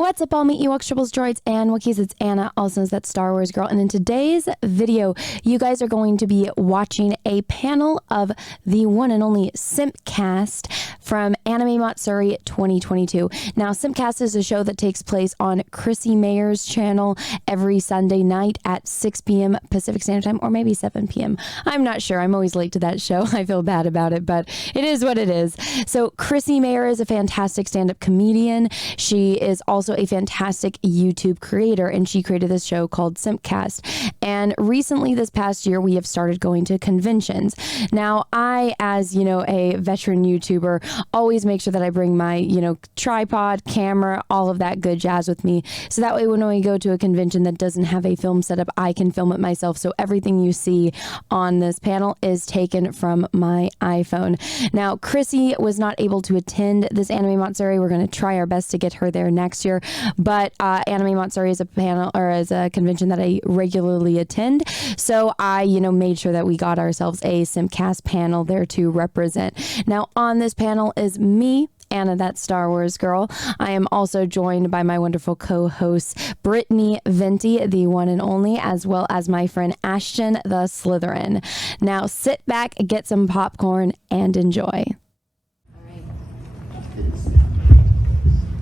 What's up, all me Ewoks, Tribbles, Droids, and Wookiees? It's Anna, also known as that Star Wars girl. And in today's video, you guys are going to be watching a panel of the one and only Simpcast from Anime Matsuri 2022. Now, Simpcast is a show that takes place on Chrissy Mayer's channel every Sunday night at 6 p.m. Pacific Standard Time, or maybe 7 p.m. I'm not sure. I'm always late to that show. I feel bad about it, but it is what it is. So Chrissy Mayer is a fantastic stand-up comedian. She is also a fantastic YouTube creator, and she created this show called Simpcast. And recently, this past year, we have started going to conventions. Now, I, as a veteran YouTuber, always make sure that I bring my tripod, camera, all of that good jazz with me, so that way when we go to a convention that doesn't have a film setup, I can film it myself. So everything you see on this panel is taken from my iPhone. Now, Chrissy was not able to attend this Anime Matsuri. We're going to try our best to get her there next year. But Anime Matsuri is a panel, or is a convention that I regularly attend. So I, made sure that we got ourselves a Simpcast panel there to represent. Now, on this panel is me, Anna, that Star Wars girl. I am also joined by my wonderful co-hosts, Brittany Venti, the one and only, as well as my friend Ashton, the Slytherin. Now, sit back, get some popcorn, and enjoy.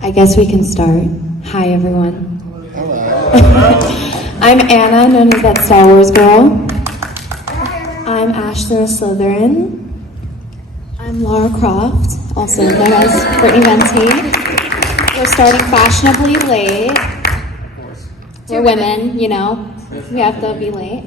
I guess we can start. Hi, everyone. Hello. I'm Anna, known as that Star Wars girl. I'm Ashton, the Slytherin. I'm Lara Croft, also known as Brittany Venti. We're starting fashionably late. We're women, we have to be late.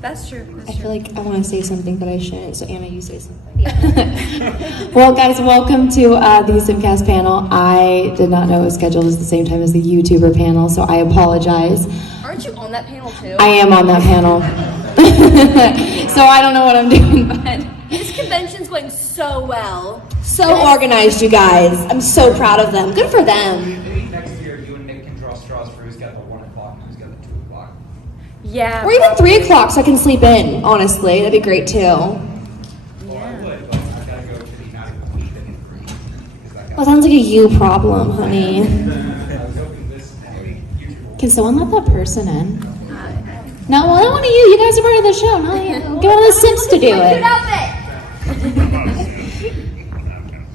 That's true. I feel like I want to say something, but I shouldn't, so Anna, you say something. Yeah. Well, guys, welcome to the Simpcast panel. I did not know it was scheduled at the same time as the YouTuber panel, so I apologize. Aren't you on that panel too? I am on that panel. So I don't know what I'm doing, but... This convention's going so well. So organized, you guys. I'm so proud of them. Good for them. Maybe next year you and Nick can draw straws for who's got the 1 o'clock and who's got the 2 o'clock. Yeah. Or even 3 o'clock so I can sleep in, honestly. That'd be great too. Well, I would, but I gotta go to the United Week and in Greece. Well, sounds like a you problem, honey. I was hoping this YouTube. Can someone let that person in? No, well, not one of you. You guys are part of the show, not you. Get one of the Simps to do it.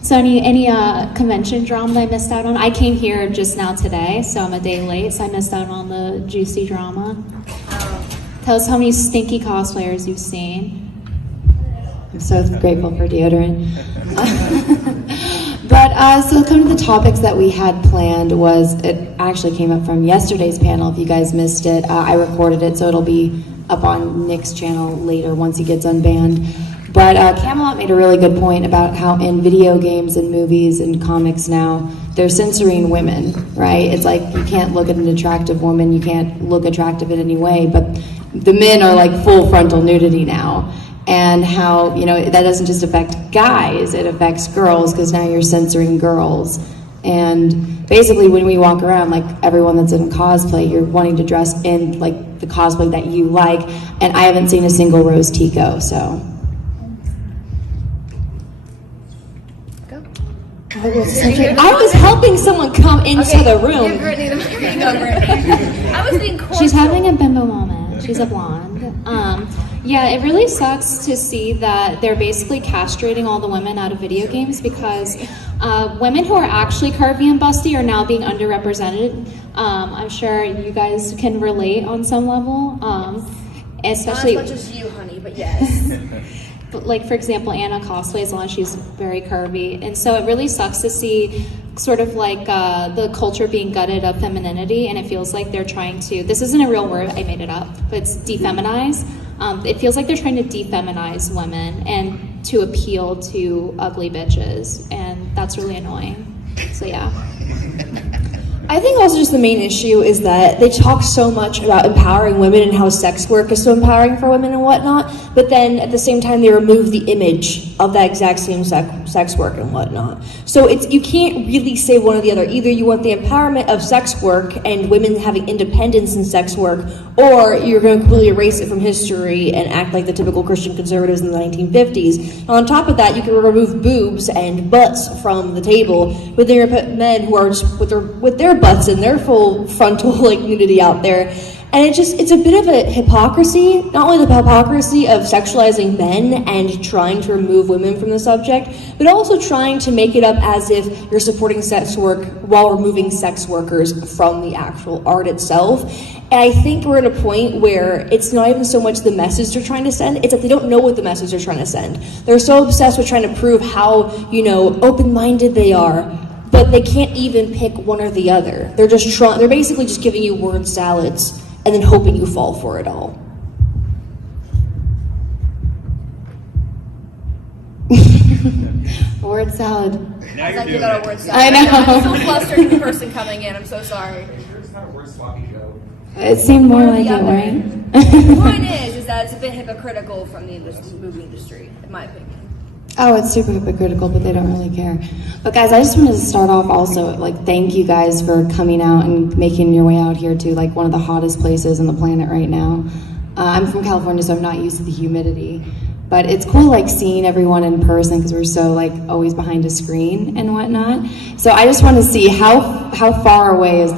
So any convention drama that I missed out on? I came here just now today, so I'm a day late, so I missed out on the juicy drama. Tell us how many stinky cosplayers you've seen. I'm so grateful for deodorant. But so coming to the topics that we had planned it actually came up from yesterday's panel. If you guys missed it, I recorded it, so it'll be up on Nick's channel later once he gets unbanned. But Camelot made a really good point about how in video games and movies and comics now, they're censoring women, right? It's like you can't look at an attractive woman, you can't look attractive in any way, but the men are like full frontal nudity now. And how, that doesn't just affect guys, it affects girls, because now you're censoring girls. And basically when we walk around, like everyone that's in cosplay, you're wanting to dress in like the cosplay that you like, and I haven't seen a single Rose Tico, so. I was helping someone come into the room. Give Brittany the microphone. Go, Brittany. I was being cordial. She's having a bimbo moment. She's a blonde. Yeah, it really sucks to see that they're basically castrating all the women out of video games, because women who are actually curvy and busty are now being underrepresented. I'm sure you guys can relate on some level, especially... Not as much as you, honey, but yes. But like, for example, Anna cosplays a lot, she's very curvy. And so it really sucks to see sort of like the culture being gutted of femininity, and it feels like they're trying to, this isn't a real word, I made it up, but it's defeminize. It feels like they're trying to defeminize women and to appeal to ugly bitches, and that's really annoying. So yeah. I think also just the main issue is that they talk so much about empowering women and how sex work is so empowering for women and whatnot, but then at the same time they remove the image of that exact same sex work and whatnot. So you can't really say one or the other. Either you want the empowerment of sex work and women having independence in sex work, or you're going to completely erase it from history and act like the typical Christian conservatives in the 1950s. And on top of that, you can remove boobs and butts from the table, but then you put men who are just with their butts and their full frontal like nudity out there. And it's a bit of a hypocrisy, not only the hypocrisy of sexualizing men and trying to remove women from the subject, but also trying to make it up as if you're supporting sex work while removing sex workers from the actual art itself. And I think we're at a point where it's not even so much the message they're trying to send, it's that they don't know what the message they're trying to send. They're so obsessed with trying to prove how, open-minded they are, but they can't even pick one or the other. They're basically just giving you word salads and then hoping you fall for it all. Word salad. Now It's you're like you doing got a it. word salad. I know. I'm so flustered with the person coming in. I'm so sorry. It's not a word sloppy show. It seemed more One or like the it, other. right? The point is that it's a bit hypocritical from the movie industry, in my opinion. Oh, it's super hypocritical, but they don't really care. But guys, I just wanted to start off also, thank you guys for coming out and making your way out here to, one of the hottest places on the planet right now. I'm from California, so I'm not used to the humidity. But it's cool, seeing everyone in person, because we're so, always behind a screen and whatnot. So I just want to see how far away is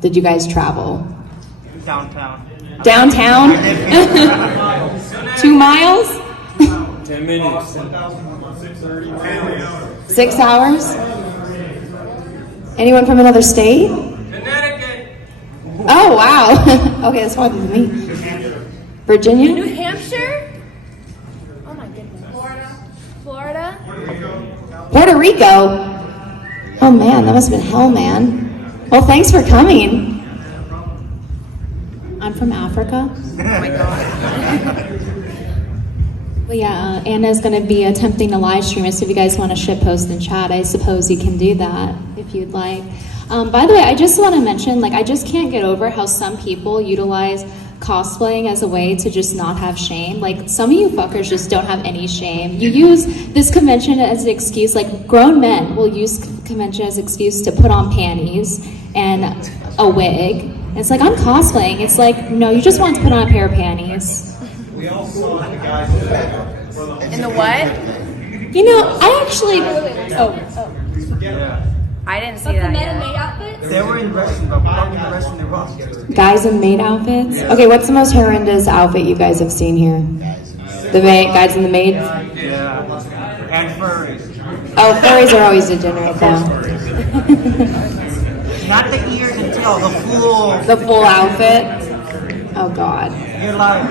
did you guys travel? Downtown. Downtown? 2 miles? 10 minutes. 6 hours? Anyone from another state? Connecticut. Oh, wow. Okay, that's farther than me. Virginia? New Hampshire? Oh my goodness. Florida? Puerto Rico? Oh man, that must have been hell, man. Well, thanks for coming. I'm from Africa. Oh my god. Well, yeah, Anna's going to be attempting to live stream it, so if you guys want to shitpost and chat, I suppose you can do that if you'd like. By the way, I just want to mention, I just can't get over how some people utilize cosplaying as a way to just not have shame. Some of you fuckers just don't have any shame. You use this convention as an excuse, grown men will use convention as an excuse to put on panties and a wig. It's I'm cosplaying. It's no, you just want to put on a pair of panties. We all saw the guys In the what? I actually... I didn't see that yet. Outfits? They were in wrestling, but we're in the wrestling they rock. Guys in maid outfits? Okay, what's the most horrendous outfit you guys have seen here? The guys in the maids? Yeah. And furries. Oh, furries are always degenerate though. Not the ears and tail, the full. The full outfit? Oh god. You're live.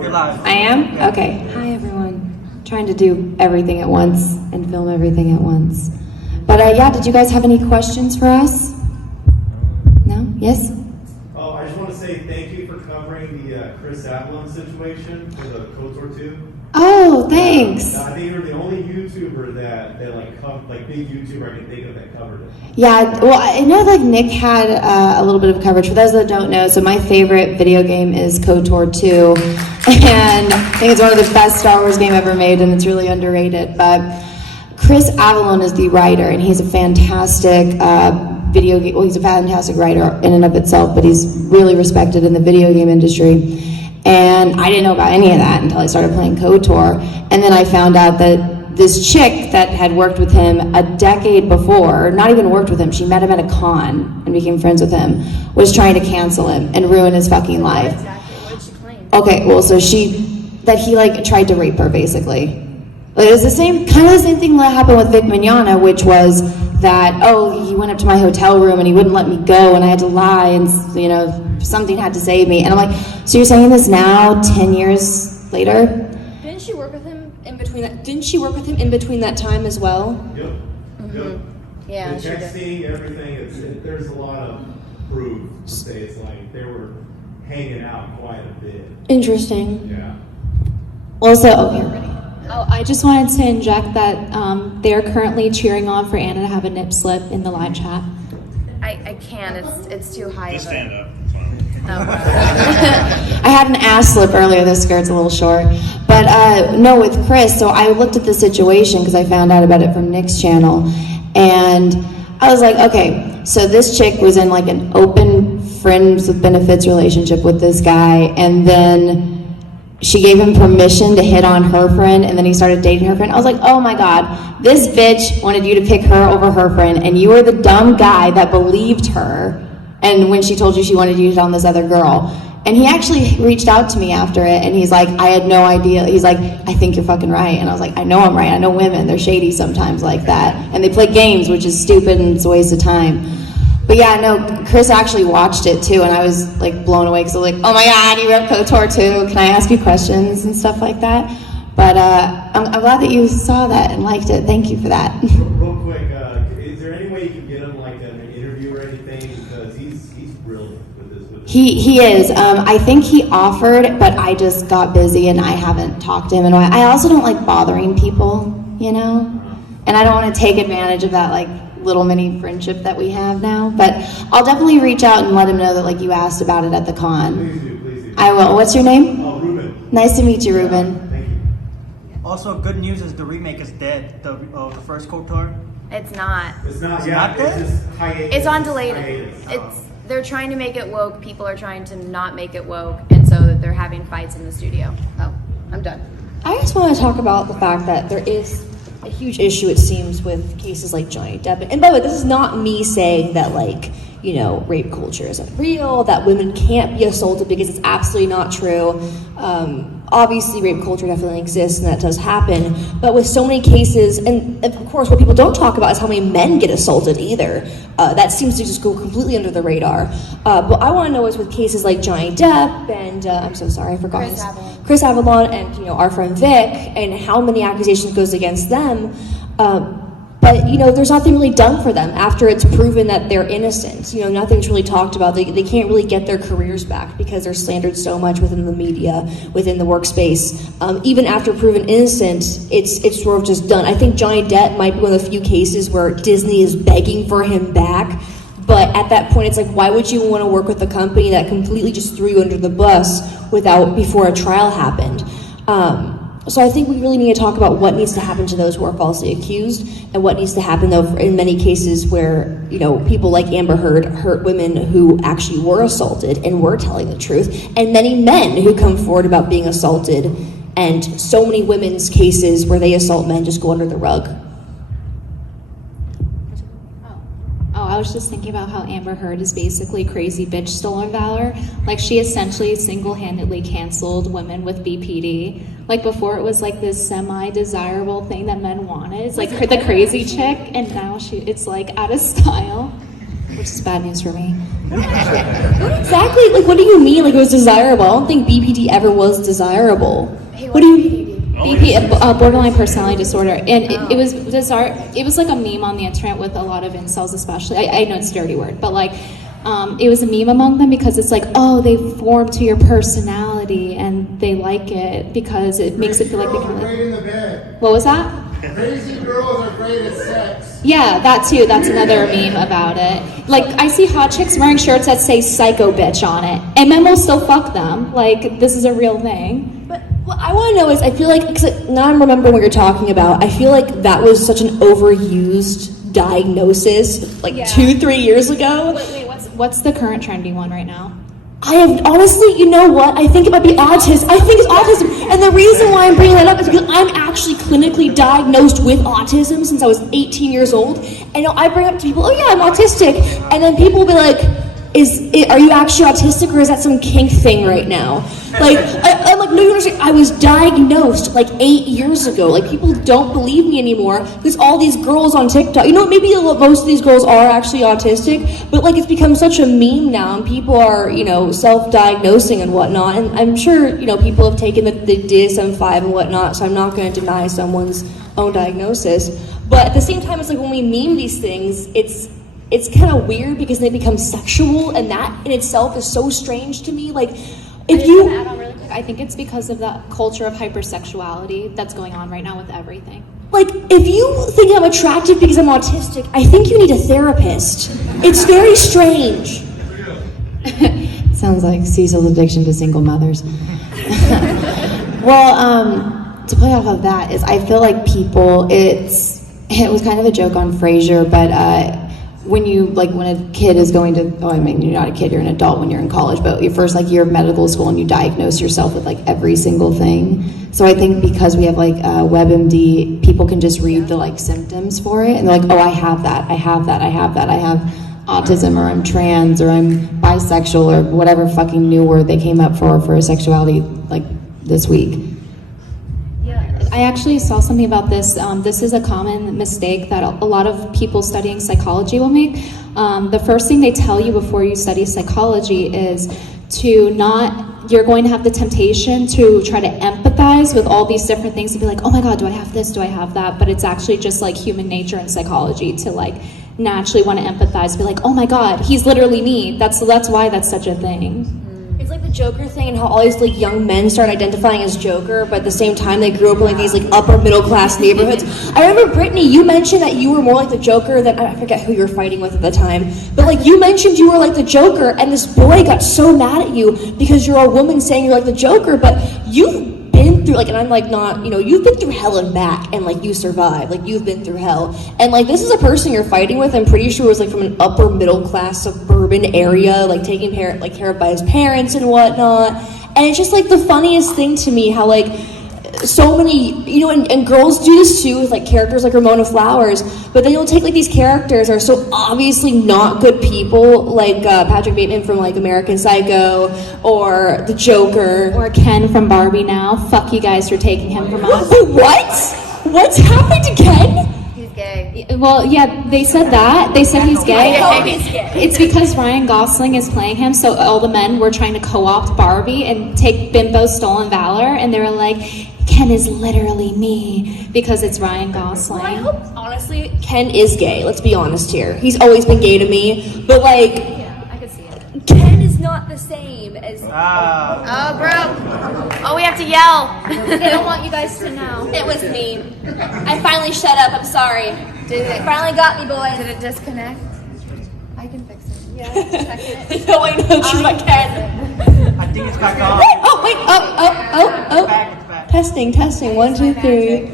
You're live. I am? Okay. Hi everyone. Trying to do everything at once and film everything at once. But yeah, did you guys have any questions for us? No? Yes? Oh, I just want to say thank you for covering the Chris Avalon situation for the KOTOR 2. Oh, thanks. I think you're the only YouTuber that big YouTuber I can think of that covered it. Yeah, well, I know Nick had a little bit of coverage. For those that don't know, so my favorite video game is KOTOR 2, and I think it's one of the best Star Wars game ever made, and it's really underrated. But Chris Avalon is the writer, and he's a fantastic video game. Well, he's a fantastic writer in and of itself, but he's really respected in the video game industry. And I didn't know about any of that until I started playing KOTOR, and then I found out that this chick that had worked with him a decade before, not even worked with him, she met him at a con and became friends with him, was trying to cancel him and ruin his fucking life. What did she claim? Okay, well, so he tried to rape her, basically. It was kind of the same thing that happened with Vic Mignogna, which was that, he went up to my hotel room and he wouldn't let me go and I had to lie and, something had to save me. And I'm like, so you're saying this now, 10 years later? Didn't she work with him in between that? Didn't she work with him in between that time as well? Yep. Yep. Yeah, The she did. texting, everything, there's a lot of proof to say it's they were hanging out quite a bit. Interesting. Yeah. Also, okay, ready. Oh, I just wanted to inject that they're currently cheering on for Anna to have a nip slip in the live chat. I can't. It's too high. Just stand up. I had an ass slip earlier. This skirt's a little short. But no, with Chris, so I looked at the situation because I found out about it from Nick's channel. And I was like, okay, so this chick was in like an open friends with benefits relationship with this guy. And then she gave him permission to hit on her friend, and then he started dating her friend. I was like, oh my God, this bitch wanted you to pick her over her friend, and you were the dumb guy that believed her, and when she told you she wanted you to hit on this other girl. And he actually reached out to me after it, and he's like, I had no idea. He's like, I think you're fucking right. And I was like, I know I'm right. I know women, they're shady sometimes like that. And they play games, which is stupid and it's a waste of time. But yeah, no, Chris actually watched it too, and I was like blown away because I was like, oh my God, you rep KOTOR too. Can I ask you questions and stuff like that? But I'm glad that you saw that and liked it. Thank you for that. Real quick, is there any way you can get him like an interview or anything? Because he's brilliant with this. He is. I think he offered, but I just got busy and I haven't talked to him in a while. I also don't like bothering people, you know? And I don't want to take advantage of that like little mini friendship that we have now. But I'll definitely reach out and let him know that like you asked about it at the con. Please do. I will. What's your name? Ruben. Nice to meet you, Ruben. Thank you. Also, good news is the remake is dead. The first KOTOR. It's not. It's not It's yet. not dead? It's just hiatus. It's on delayed. Hiatus. They're trying to make it woke. People are trying to not make it woke, and so they're having fights in the studio. Oh, I'm done. I just want to talk about the fact that there is a huge issue, it seems, with cases like Johnny Depp. And by the way, this is not me saying that, like, you know, rape culture isn't real, that women can't be assaulted, because it's absolutely not true. Obviously, rape culture definitely exists, and that does happen. But with so many cases, and of course, what people don't talk about is how many men get assaulted either. That seems to just go completely under the radar. But I want to know is with cases like Johnny Depp and I'm so sorry, I forgot Chris Avalon and, you know, our friend Vic, and how many accusations goes against them. But, you know, there's nothing really done for them after it's proven that they're innocent. You know, nothing's really talked about. They can't really get their careers back because they're slandered so much within the media, within the workspace. Even after proven innocent, it's sort of just done. I think Johnny Depp might be one of the few cases where Disney is begging for him back. But at that point, it's like, why would you want to work with a company that completely just threw you under the bus before a trial happened? So I think we really need to talk about what needs to happen to those who are falsely accused, and what needs to happen, though, in many cases where, you know, people like Amber Heard hurt women who actually were assaulted and were telling the truth, and many men who come forward about being assaulted, and so many women's cases where they assault men just go under the rug. I was just thinking about how Amber Heard is basically crazy bitch stolen valor. Like, she essentially single-handedly canceled women with BPD. Like, before it was like this semi-desirable thing that men wanted. It's like the crazy chick, and now it's like out of style, which is bad news for me. Exactly. Like, what do you mean? Like, it was desirable? I don't think BPD ever was desirable. What do you? Borderline personality disorder, and it was bizarre. It was like a meme on the internet with a lot of incels, especially. I know it's a dirty word, but like, it was a meme among them because it's like, oh, they form to your personality and they like it because it makes it feel like they can. Great in the bed. What was that? Crazy girls are great at sex. Yeah, that too. That's another meme about it. Like, I see hot chicks wearing shirts that say "psycho bitch" on it, and men will still fuck them. Like, this is a real thing. But what I want to know is, I feel like, because now I'm remembering what you're talking about, I feel like that was such an overused diagnosis, like 2-3 years ago. Wait, what's the current trendy one right now? I have, honestly, you know what? I think it might be autism. I think it's autism. And the reason why I'm bringing that up is because I'm actually clinically diagnosed with autism since I was 18 years old. And I bring up to people, oh yeah, I'm autistic. And then people will be like, are you actually autistic, or is that some kink thing right now? Like, I'm like, no, you understand, I was diagnosed like 8 years ago. Like, people don't believe me anymore because all these girls on TikTok, you know, maybe most of these girls are actually autistic, but like, it's become such a meme now, and people are, you know, self-diagnosing and whatnot. And I'm sure, you know, people have taken the DSM-5 and whatnot, so I'm not going to deny someone's own diagnosis. But at the same time, it's like, when we meme these things, it's kind of weird because they become sexual, and that in itself is so strange to me. Like, if you add on really quick, I think it's because of the culture of hypersexuality that's going on right now with everything. Like, if you think I'm attractive because I'm autistic, I think you need a therapist. It's very strange. Sounds like Cecil's addiction to single mothers. Well, to play off of that is I feel like people, it was kind of a joke on Frasier, but when a kid is going to, I mean, you're not a kid, you're an adult when you're in college, but your first year of medical school and you diagnose yourself with every single thing. So I think because we have WebMD, people can just read the symptoms for it and they're like, oh, I have that, I have autism, or I'm trans, or I'm bisexual, or whatever fucking new word they came up for sexuality this week. I actually saw something about this. This is a common mistake that a lot of people studying psychology will make. The first thing they tell you before you study psychology is you're going to have the temptation to try to empathize with all these different things and be like, oh my God, do I have this? Do I have that? But it's actually just human nature and psychology to naturally want to empathize, be like, oh my God, he's literally me. That's why that's such a thing. It's like the Joker thing and how all these young men start identifying as Joker, but at the same time they grew up in these upper middle class neighborhoods. I remember, Brittany, you mentioned that you were more like the Joker than, I forget who you were fighting with at the time, but you mentioned you were like the Joker, and this boy got so mad at you because you're a woman saying you're like the Joker, but you've been through and I'm not, you've been through hell and back, and you survived, you've been through hell, and this is a person you're fighting with, I'm pretty sure was from an upper middle class suburban area, taken care of by his parents and whatnot, and it's just the funniest thing to me how so many, and girls do this too with characters like Ramona Flowers, but then you'll take these characters are so obviously not good people, Patrick Bateman from American Psycho, or the Joker, Or Ken from Barbie now. Fuck you guys for taking him from us. What? What's happened to Ken? He's gay. Well, yeah, they said that. They said he's gay. Oh, he's gay. It's because Ryan Gosling is playing him, so all the men were trying to co-opt Barbie and take Bimbo's stolen valor, and they were like, Ken is literally me, because it's Ryan Gosling. I hope, honestly, Ken is gay. Let's be honest here. He's always been gay to me, but Yeah, I could see it. Ken is not the same as... Oh, bro. Oh, we have to yell. I don't want you guys to know. It was me. I finally shut up. I'm sorry. Did it Finally got me, boys. Did it disconnect? I can fix it. Yeah, check it. No, I know she's my Ken. I think it's back on. Oh, wait. Oh. It's back. Testing. 1, 2, 3.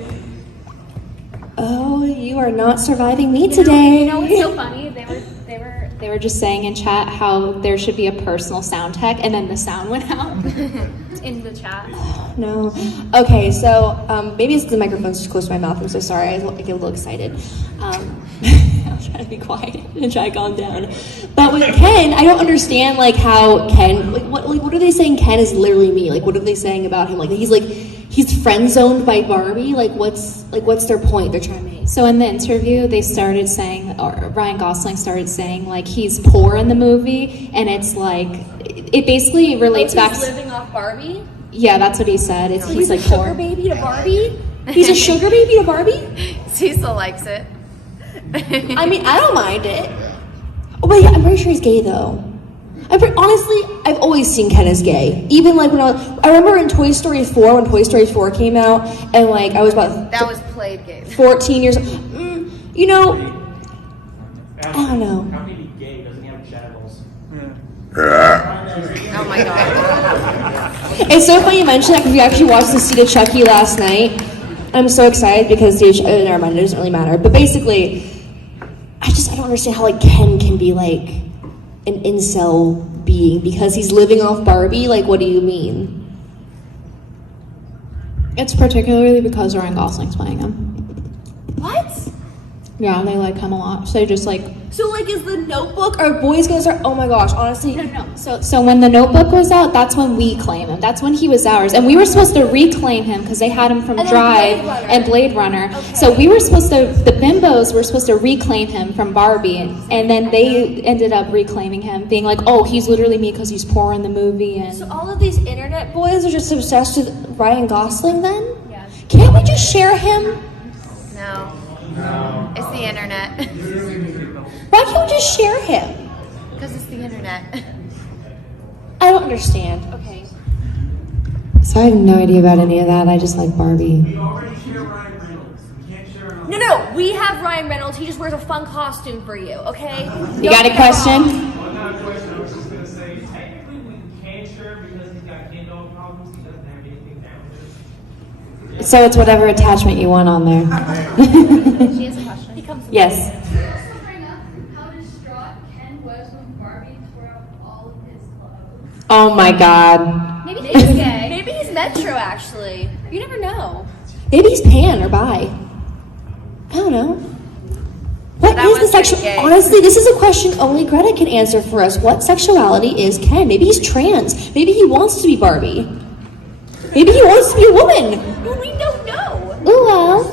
Oh, you are not surviving me today. You know what's so funny? They were just saying in chat how there should be a personal sound tech, and then the sound went out in the chat. No. Okay, so maybe it's the microphone's too close to my mouth. I'm so sorry. I get a little excited. I'll try to be quiet and try to calm down. But with Ken, I don't understand how Ken. What are they saying? Ken is literally me. What are they saying about him? He's friend zoned by Barbie. What's their point they're trying to make? So in the interview, they started saying, or Ryan Gosling started saying, he's poor in the movie, and it's it basically relates back. He's living off Barbie. Yeah, that's what he said. He's a poor. sugar baby to Barbie. He's a sugar baby to Barbie. Cecil likes it. I mean, I don't mind it. Oh, wait, I'm pretty sure he's gay though. Honestly, I've always seen Ken as gay. Even when I remember in Toy Story 4, when Toy Story 4 came out, and I was about... That was played gay. 14 years old. I don't know. How can he be gay? Doesn't he have genitals? Oh my God. It's so funny you mentioned that because we actually watched the Seed of Chucky last night. I'm so excited because never mind, it doesn't really matter. But basically, I don't understand how Ken can be an incel being because he's living off Barbie. What do you mean? It's particularly because Ryan Gosling's playing him. What? Yeah, they like him a lot. So just So is the Notebook? Are boys gonna start? Oh my gosh, honestly. No. So when the Notebook was out, that's when we claim him. That's when he was ours, and we were supposed to reclaim him because they had him from Drive and Blade Runner. Okay. So we were supposed to. The bimbos were supposed to reclaim him from Barbie, and then they ended up reclaiming him, being like, "Oh, he's literally me because he's poor in the movie." And so all of these internet boys are just obsessed with Ryan Gosling. Then yeah. Can't we just share him? No. It's the internet. Why can't we just share him? Because it's the internet. I don't understand. Okay. So I have no idea about any of that. I just like Barbie. We already share Ryan Reynolds. We can't share another. No, we have Ryan Reynolds. He just wears a fun costume for you, okay? You got a question? Well, not a question. I was just going to say, technically, we sure because he's got Ken doll problems, he doesn't have anything down there. So it's whatever attachment you want on there. She has a question. He comes. Yes. How distraught Ken was when Barbie tore up all of his clothes. Oh my God. Maybe he's gay. Maybe he's metro, actually. You never know. Maybe he's pan or bi. I don't know. What That is the was sexual? pretty gay. Honestly, this is a question only Greta can answer for us. What sexuality is Ken? Maybe he's trans. Maybe he wants to be Barbie. Maybe he wants to be a woman. Well, we don't know. Ooh, well.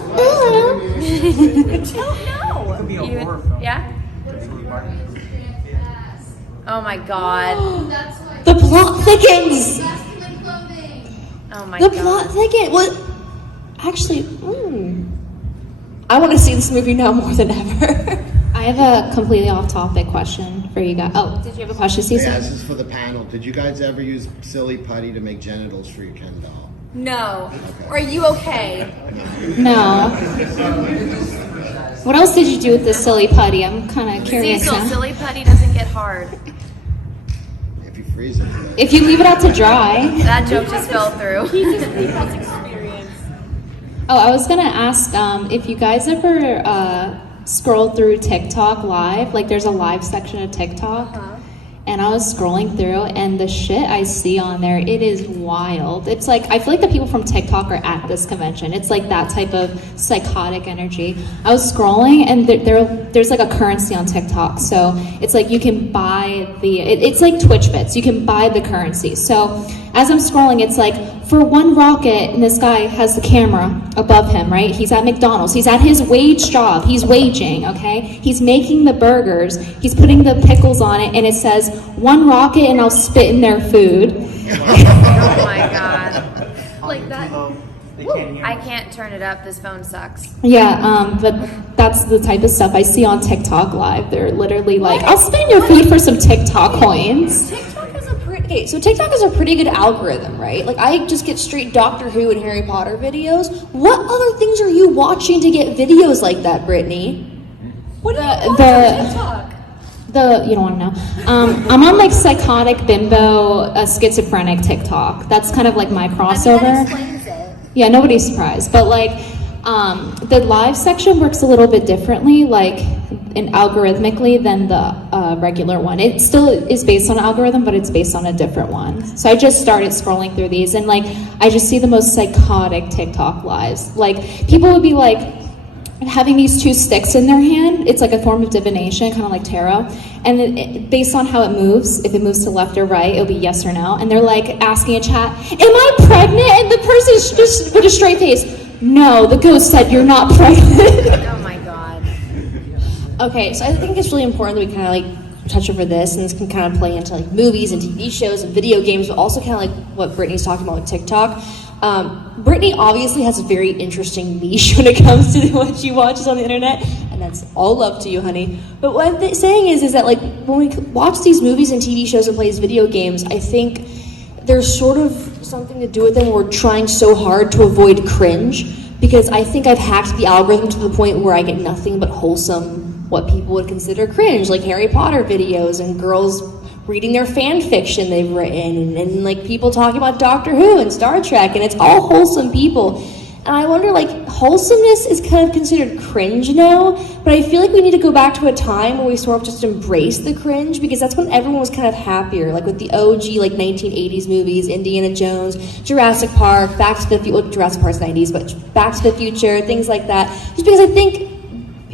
We don't know. It could be a horror film. Yeah? Oh my god. That's why The plot thickens. masculine clothing. Oh my The god. plot thickens. Well, actually, I want to see this movie now more than ever. I have a completely off-topic question for you guys. Oh, did you have a question, Cecil? Yeah, this is for the panel. Did you guys ever use silly putty to make genitals for your Ken doll? No. Are you okay? No. What else did you do with this silly putty? I'm kind of curious Cecil, now. silly putty doesn't get hard. If you freeze it. If you leave it out to dry. That joke just fell through. Oh, I was gonna ask if you guys ever scroll through TikTok live. Like, there's a live section of TikTok, and I was scrolling through, and the shit I see on there, it is wild. It's like, I feel like the people from TikTok are at this convention. It's like that type of psychotic energy. I was scrolling, and there's like a currency on TikTok. So it's like you can buy it's like Twitch bits. You can buy the currency. So as I'm scrolling, it's like, for one rocket, and this guy has the camera above him, right? He's at McDonald's. He's at his wage job. He's waging, okay? He's making the burgers. He's putting the pickles on it, and it says, one rocket and I'll spit in their food. Oh my god. Like that. They can't hear I us. can't turn it up. This phone sucks. Yeah, but that's the type of stuff I see on TikTok live. They're literally like, I'll spit in your food for some TikTok coins. Okay, so TikTok is a pretty good algorithm, right? Like, I just get straight Doctor Who and Harry Potter videos. What other things are you watching to get videos like that, Brittany? What do you watch on TikTok? You don't want to know. I'm on like psychotic bimbo, schizophrenic TikTok. That's kind of like my crossover. That explains it. Yeah, nobody's surprised. But like, the live section works a little bit differently, like algorithmically than the regular one. It still is based on an algorithm, but it's based on a different one. So I just started scrolling through these, and like, I just see the most psychotic TikTok lives. Like, people would be like having these two sticks in their hand. It's like a form of divination, kind of like tarot. And based on how it moves, if it moves to left or right, it'll be yes or no. And they're like asking a chat, am I pregnant? And the person's just with a straight face, no, the ghost said you're not pregnant. Oh my god. Okay, so I think it's really important that we kind of like touch over this, and this can kind of play into like movies and TV shows and video games, but also kind of like what Brittany's talking about with TikTok. Brittany obviously has a very interesting niche when it comes to what she watches on the internet, and that's all love to you, honey. But what I'm saying is that like when we watch these movies and TV shows and play these video games, I think there's sort of something to do with them where we're trying so hard to avoid cringe, because I think I've hacked the algorithm to the point where I get nothing but wholesome, what people would consider cringe, like Harry Potter videos and girls reading their fan fiction they've written, and like people talking about Doctor Who and Star Trek, and it's all wholesome people. And I wonder, like, wholesomeness is kind of considered cringe now, but I feel like we need to go back to a time where we sort of just embrace the cringe, because that's when everyone was kind of happier, like with the OG, like 1980s movies, Indiana Jones, Jurassic Park, Back to the Future, well, Jurassic Park's 90s, but Back to the Future, things like that. Just because I think,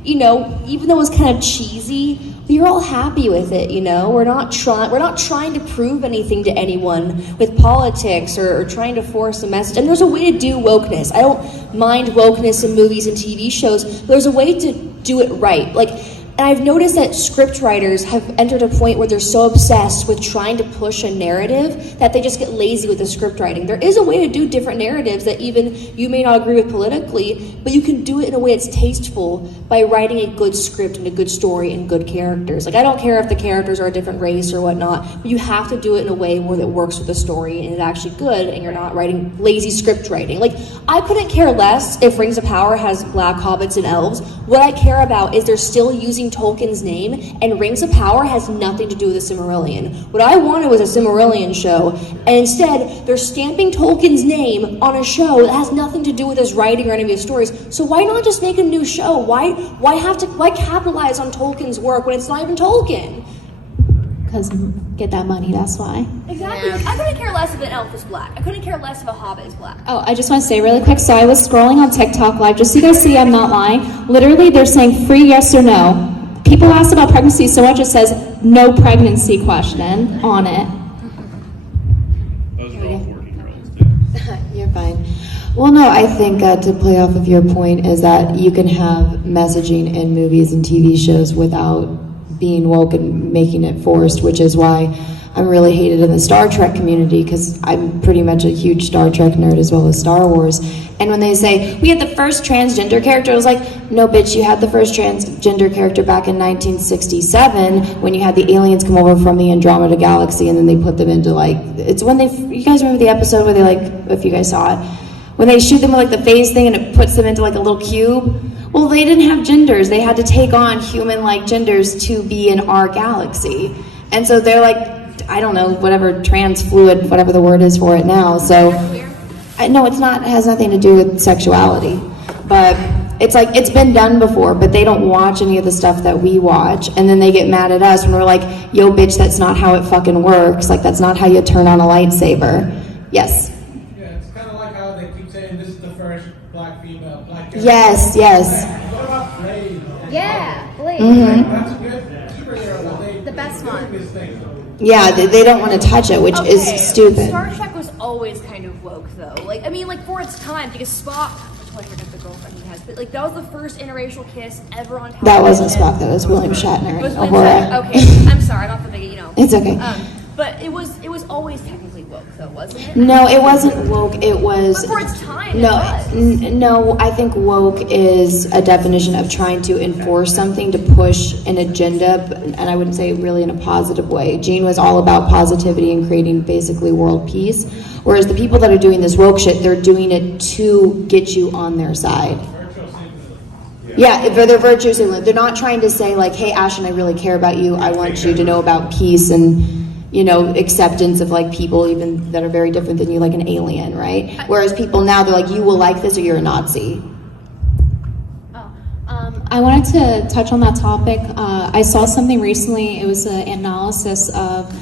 you know, even though it was kind of cheesy, we were all happy with it, you know? We're not trying to prove anything to anyone with politics or trying to force a message. And there's a way to do wokeness. I don't mind wokeness in movies and TV shows, but there's a way to do it right. Like, and I've noticed that script writers have entered a point where they're so obsessed with trying to push a narrative that they just get lazy with the script writing. There is a way to do different narratives that even you may not agree with politically, but you can do it in a way that's tasteful by writing a good script and a good story and good characters. Like, I don't care if the characters are a different race or whatnot, but you have to do it in a way where it works with the story and it's actually good, and you're not writing lazy script writing. Like, I couldn't care less if Rings of Power has black hobbits and elves. What I care about is they're still using using Tolkien's name, and Rings of Power has nothing to do with the Silmarillion. What I wanted was a Silmarillion show, and instead they're stamping Tolkien's name on a show that has nothing to do with his writing or any of his stories. So why not just make a new show? Why capitalize on Tolkien's work when it's not even Tolkien? Because get that money, that's why. Exactly. Like, I couldn't care less if an elf is black. I couldn't care less if a hobbit is black. Oh, I just want to say really quick, so I was scrolling on TikTok Live, just so you guys see I'm not lying. Literally, they're saying free yes or no. People ask about pregnancy so much it says no pregnancy question on it. Those are all 14-year-olds too. You're fine. Well, no, I think to play off of your point is that you can have messaging in movies and TV shows without being woke and making it forced, which is why I'm really hated in the Star Trek community, because I'm pretty much a huge Star Trek nerd as well as Star Wars. And when they say, we had the first transgender character, I was like, no bitch, you had the first transgender character back in 1967 when you had the aliens come over from the Andromeda Galaxy, and then they put them into like, it's when they, you guys remember the episode where they like, if you guys saw it, when they shoot them with like the phase thing and it puts them into like a little cube? Well, they didn't have genders. They had to take on human-like genders to be in our galaxy. And so they're like, I don't know, whatever, trans fluid, whatever the word is for it now. So, no, it's not, it has nothing to do with sexuality. But it's like, it's been done before, but they don't watch any of the stuff that we watch. And then they get mad at us when we're like, yo, bitch, that's not how it fucking works. Like, that's not how you turn on a lightsaber. Yes. Yeah, it's kind of like how they keep saying this is the first black female, black character. Yes, yes. What about Blade? Yeah, Blade. That's a good superhero. The best one. This thing. Yeah, they don't want to touch it, which is stupid. Star Trek was always kind of woke, though. Like, I mean, like, for its time, because Spock, I forget the girlfriend he has, but, like, that was the first interracial kiss ever on television. That wasn't Spock, that was William Shatner. It was Oh, William boy. Shatner. Okay, I'm sorry, I'm not the big, It's okay. But it was always technically woke, though, wasn't it? No, it wasn't woke, it was... But for its time, no, it was. No, I think woke is a definition of trying to enforce something to push an agenda, and I wouldn't say really in a positive way. Jean was all about positivity and creating basically world peace, whereas the people that are doing this woke shit, they're doing it to get you on their side. Yeah, they're virtue signaling. They're not trying to say like, hey, Ashton, I really care about you. I want you to know about peace and, you know, acceptance of like people even that are very different than you, like an alien, right? Whereas people now, they're like, you will like this or you're a Nazi. I wanted to touch on that topic. I saw something recently. It was an analysis of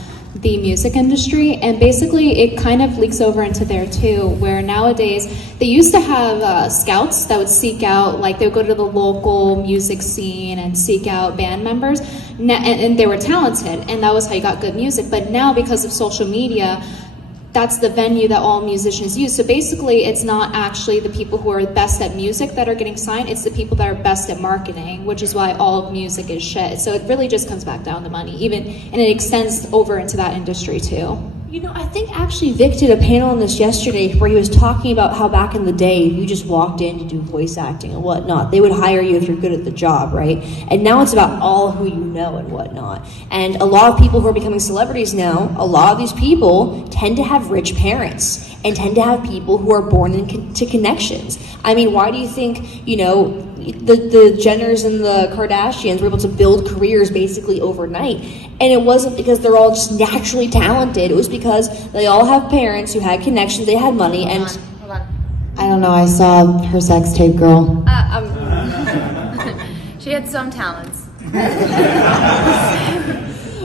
the music industry, and basically it kind of leaks over into there too, where nowadays they used to have scouts that would seek out, like they would go to the local music scene and seek out band members, and they were talented, and that was how you got good music. But now, because of social media, that's the venue that all musicians use. So basically, it's not actually the people who are best at music that are getting signed, it's the people that are best at marketing, which is why all of music is shit. So it really just comes back down to money, and it extends over into that industry too. You know, I think actually Vic did a panel on this yesterday where he was talking about how back in the day, if you just walked in to do voice acting and whatnot, they would hire you if you're good at the job, right? And now it's about all who you know and whatnot. And a lot of people who are becoming celebrities now, a lot of these people tend to have rich parents and tend to have people who are born into connections. I mean, why do you think, you know, the Jenners and the Kardashians were able to build careers basically overnight? And it wasn't because they're all just naturally talented. It was because they all have parents who had connections, they had money, and... Hold on. I don't know, I saw her sex tape, girl. She had some talents.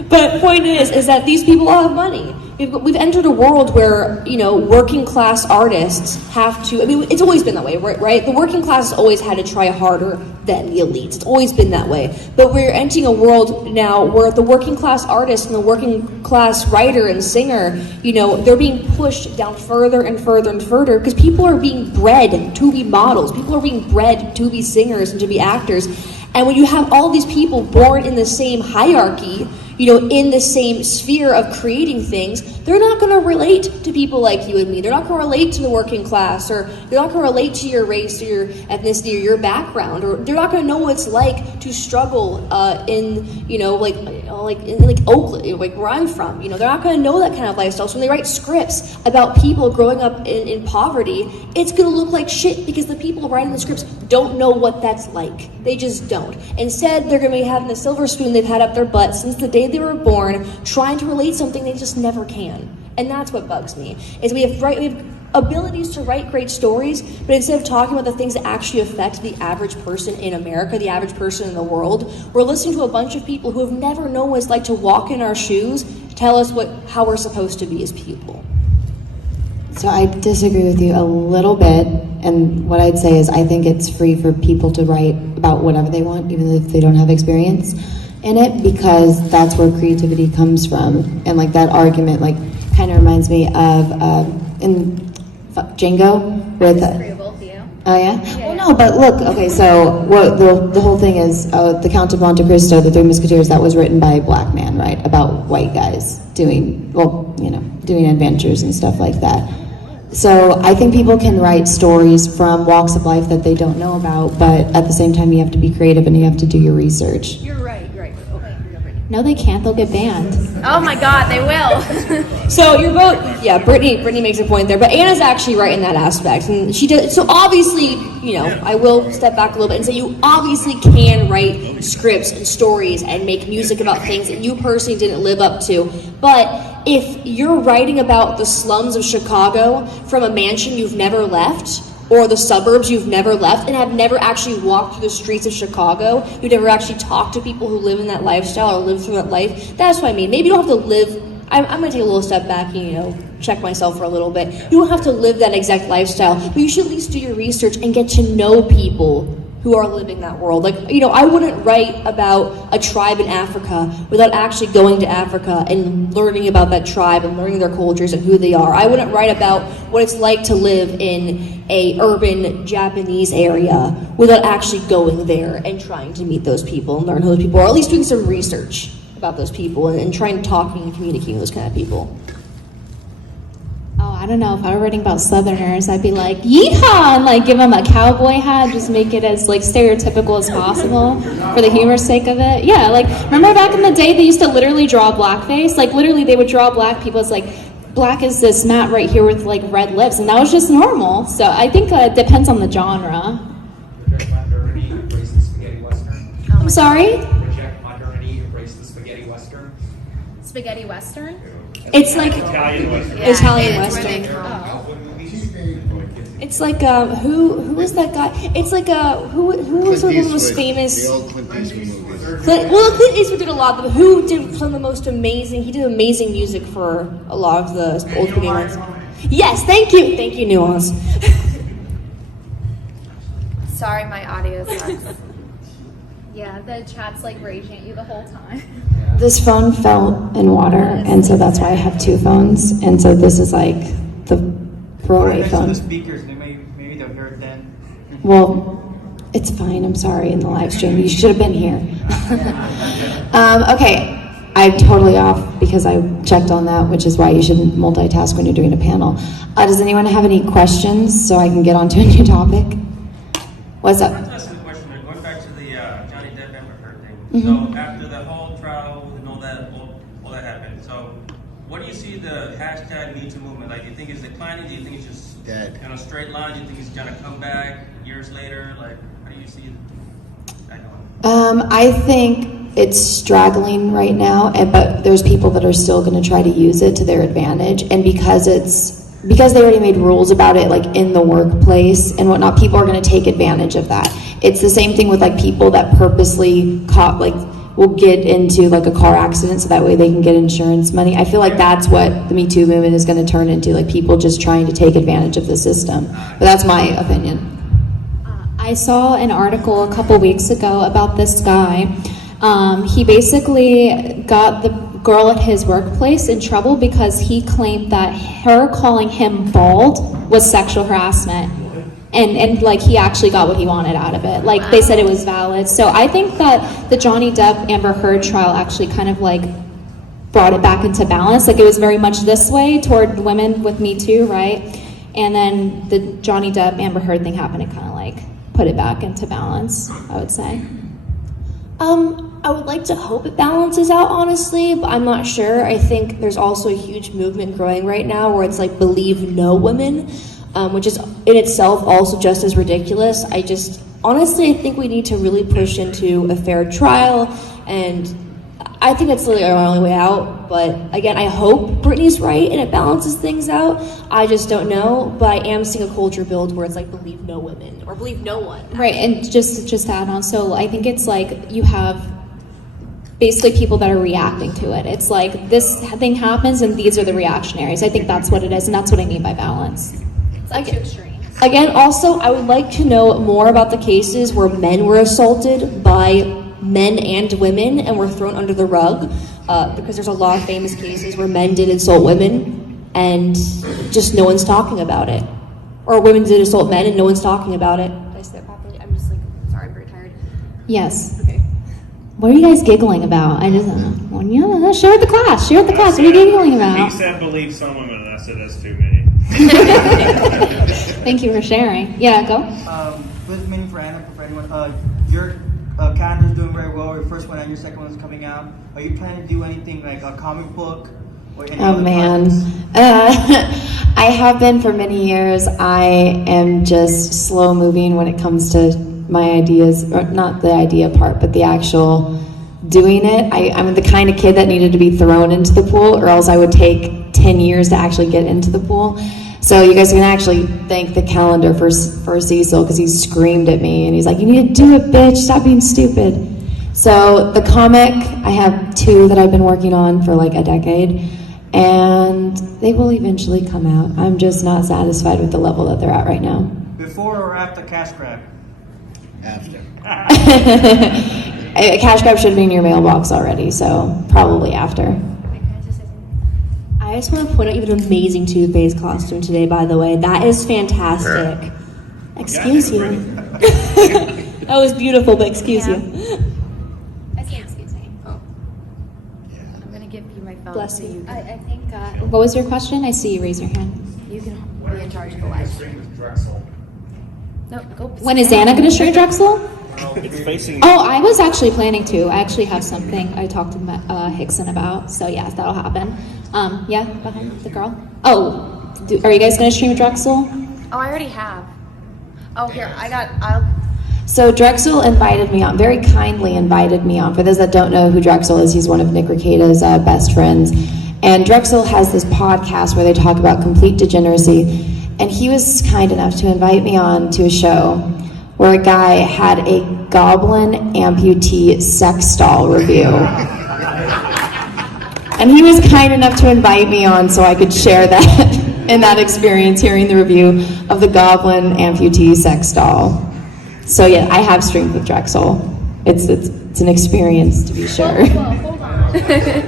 But point is that these people all have money. We've entered a world where, you know, working class artists have to, I mean, it's always been that way, right? The working class has always had to try harder than the elites. It's always been that way. But we're entering a world now where the working class artist and the working class writer and singer, you know, they're being pushed down further and further and further because people are being bred to be models. People are being bred to be singers and to be actors. And when you have all these people born in the same hierarchy, you know, in the same sphere of creating things, they're not going to relate to people like you and me. They're not going to relate to the working class, or they're not going to relate to your race or your ethnicity or your background, or they're not going to know what it's like to struggle in, you know, like like in like Oakland, like where I'm from, they're not going to know that kind of lifestyle. So when they write scripts about people growing up in poverty, it's going to look like shit because the people writing the scripts don't know what that's like. They just don't. Instead, they're going to be having the silver spoon they've had up their butt since the day they were born, trying to relate something they just never can. And that's what bugs me, is we have abilities to write great stories, but instead of talking about the things that actually affect the average person in America, the average person in the world, we're listening to a bunch of people who have never known what it's like to walk in our shoes, tell us how we're supposed to be as people. So I disagree with you a little bit, and what I'd say is I think it's free for people to write about whatever they want, even if they don't have experience in it, because that's where creativity comes from. And like that argument, like kind of reminds me of in Django with. Oh yeah? Well, no, but look, okay, so what the whole thing is, the Count of Monte Cristo, the Three Musketeers, that was written by a black man, right? About white guys doing adventures and stuff like that. So I think people can write stories from walks of life that they don't know about, but at the same time you have to be creative and you have to do your research. You're right. No, they can't. They'll get banned. Oh my God, they will. So you're both, yeah, Brittany makes a point there, but Anna's actually right in that aspect. And she does, so obviously, I will step back a little bit and say you obviously can write scripts and stories and make music about things that you personally didn't live up to. But if you're writing about the slums of Chicago from a mansion you've never left, or the suburbs you've never left and have never actually walked through the streets of Chicago, you've never actually talked to people who live in that lifestyle or live through that life, that's what I mean. Maybe you don't have to live, I'm going to take a little step back and, check myself for a little bit. You don't have to live that exact lifestyle, but you should at least do your research and get to know people who are living that world. Like, I wouldn't write about a tribe in Africa without actually going to Africa and learning about that tribe and learning their cultures and who they are. I wouldn't write about what it's like to live in a urban Japanese area without actually going there and trying to meet those people and learn who those people are, or at least doing some research about those people and trying to talk and communicating with those kind of people. Oh, I don't know. If I were writing about Southerners, I'd be like, yeehaw, and give them a cowboy hat, just make it as stereotypical as possible for the humor's sake of it. Yeah, remember back in the day, they used to literally draw blackface? Literally, they would draw black people as black is this Matt right here with red lips, and that was just normal. So I think it depends on the genre. Reject modernity, embrace the spaghetti western. I'm sorry? Reject modernity, embrace the spaghetti western. Spaghetti Western? It's like Italian Western. Italian it's where Western. they come. It's like who was that guy? It's like who was one of the most famous? The old Clint Eastwood movies. Clint Eastwood did a lot, but who did some of the most amazing? He did amazing music for a lot of the old spaghetti ones. Yes, thank you, Nuance. Sorry, my audio sucks. Yeah, the chat's raging at you the whole time. This phone fell in water, and so that's why I have two phones, and so this is the throwaway Next to phone. the speakers, maybe they'll hear it then. Well, it's fine. I'm sorry in the live stream. You should have been here. Okay, I'm totally off because I checked on that, which is why you shouldn't multitask when you're doing a panel. Does anyone have any questions so I can get on to a new topic? What's up? I want to ask you a question. Going back to the Johnny Depp Amber Heard thing. So after the whole trial and all that happened, so what do you see the hashtag MeToo movement? Do you think it's declining? Do you think it's just Dead. in a straight line? Do you think it's gonna come back years later? How do you see that going? I think it's straggling right now, but there's people that are still going to try to use it to their advantage, and because they already made rules about it in the workplace and whatnot, people are going to take advantage of that. It's the same thing with people that purposely will get into a car accident so that way they can get insurance money. I feel that's what the Me Too movement is going to turn into, people just trying to take advantage of the system. But that's my opinion. I saw an article a couple weeks ago about this guy. He basically got the girl at his workplace in trouble because he claimed that her calling him bald was sexual harassment. And he actually got what he wanted out of it. They said it was valid. So I think that the Johnny Depp Amber Heard trial actually kind of brought it back into balance. It was very much this way toward women with Me Too, right? And then the Johnny Depp Amber Heard thing happened. It kind of put it back into balance, I would say. I would like to hope it balances out, honestly, but I'm not sure. I think there's also a huge movement growing right now where it's like believe no women, which is in itself also just as ridiculous. Honestly, I think we need to really push into a fair trial, and I think that's literally our only way out. But again, I hope Brittany's right and it balances things out. I just don't know, but I am seeing a culture build where it's like believe no women or believe no one. Right, and just to add on, so I think it's like you have basically people that are reacting to it. It's like this thing happens and these are the reactionaries. I think that's what it is, and that's what I mean by balance. It's like two extremes. Again, also, I would like to know more about the cases where men were assaulted by men and women and were thrown under the rug, because there's a lot of famous cases where men did assault women and just no one's talking about it. Or women did assault men and no one's talking about it. Did I say that properly? I'm just like, sorry, I'm very tired. Yes. Okay. What are you guys giggling about? I just well, yeah, share with the class. Share with the class. What are you giggling about? He said believe some women, and I said that's too many. Thank you for sharing. Yeah, go. With meaning for Anna, for anyone, your calendar's doing very well. Your first one and your second one's coming out. Are you planning to do anything like a comic book or any Oh other man, I have been for many years. I am just slow moving when it comes to my ideas, or not the idea part, but the actual doing it. I'm the kind of kid that needed to be thrown into the pool, or else I would take 10 years to actually get into the pool. So you guys can actually thank the calendar for Cecil, because he screamed at me and he's like, "You need to do it, bitch, stop being stupid." So the comic, I have 2 that I've been working on for like a decade, and they will eventually come out. I'm just not satisfied with the level that they're at right now. Before or after cash grab? After. A cash grab should be in your mailbox already, so probably after. I just want to point out you have an amazing toothpaste costume today, by the way. That is fantastic. Excuse you. That was beautiful, but excuse you. I say excuse me. I'm gonna give you my phone. Bless so you. I think, what was your question? I see you raise your hand. You can be in charge of the live stream. No, go. When is Anna going to stream Drexel? It's facing. Oh, I was actually planning to. I actually have something I talked to Hickson about. So yes, that'll happen. Yeah, behind the girl. Oh, are you guys going to stream Drexel? Oh, I already have. Oh, here, So Drexel invited me on, very kindly invited me on. For those that don't know who Drexel is, he's one of Nick Recatta's best friends. And Drexel has this podcast where they talk about complete degeneracy. And he was kind enough to invite me on to a show where a guy had a goblin amputee sex doll review. And he was kind enough to invite me on so I could share that in that experience, hearing the review of the goblin amputee sex doll. So yeah, I have streamed with Drexel. It's an experience, to be sure.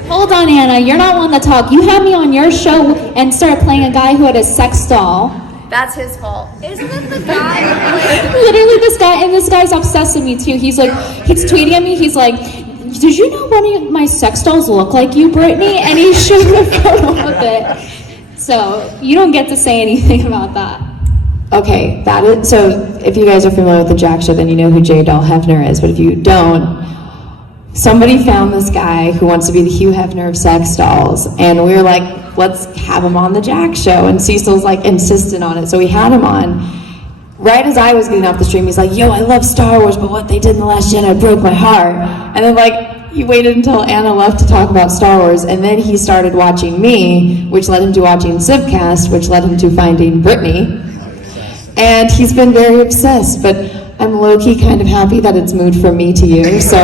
Hold on, Anna. You're not one to talk. You had me on your show and started playing a guy who had a sex doll. That's his fault. Isn't it the guy? Literally, this guy's obsessed with me too. He's tweeting at me. He's like, "Did you know one of my sex dolls look like you, Brittany?" And he showed me a photo of it. So you don't get to say anything about that. Okay, that is, so if you guys are familiar with the Jack Show, then you know who J. Dahl Hefner is. But if you don't, somebody found this guy who wants to be the Hugh Hefner of sex dolls, and we were like, let's have him on the Jack Show. And Cecil's like insistent on it, so we had him on. Right as I was getting off the stream, he's like, "Yo, I love Star Wars, but what they did in The Last Jedi broke my heart." And then he waited until Anna left to talk about Star Wars, and then he started watching me, which led him to watching Simpcast, which led him to finding Brittany. And he's been very obsessed, but I'm low-key kind of happy that it's moved from me to you, so.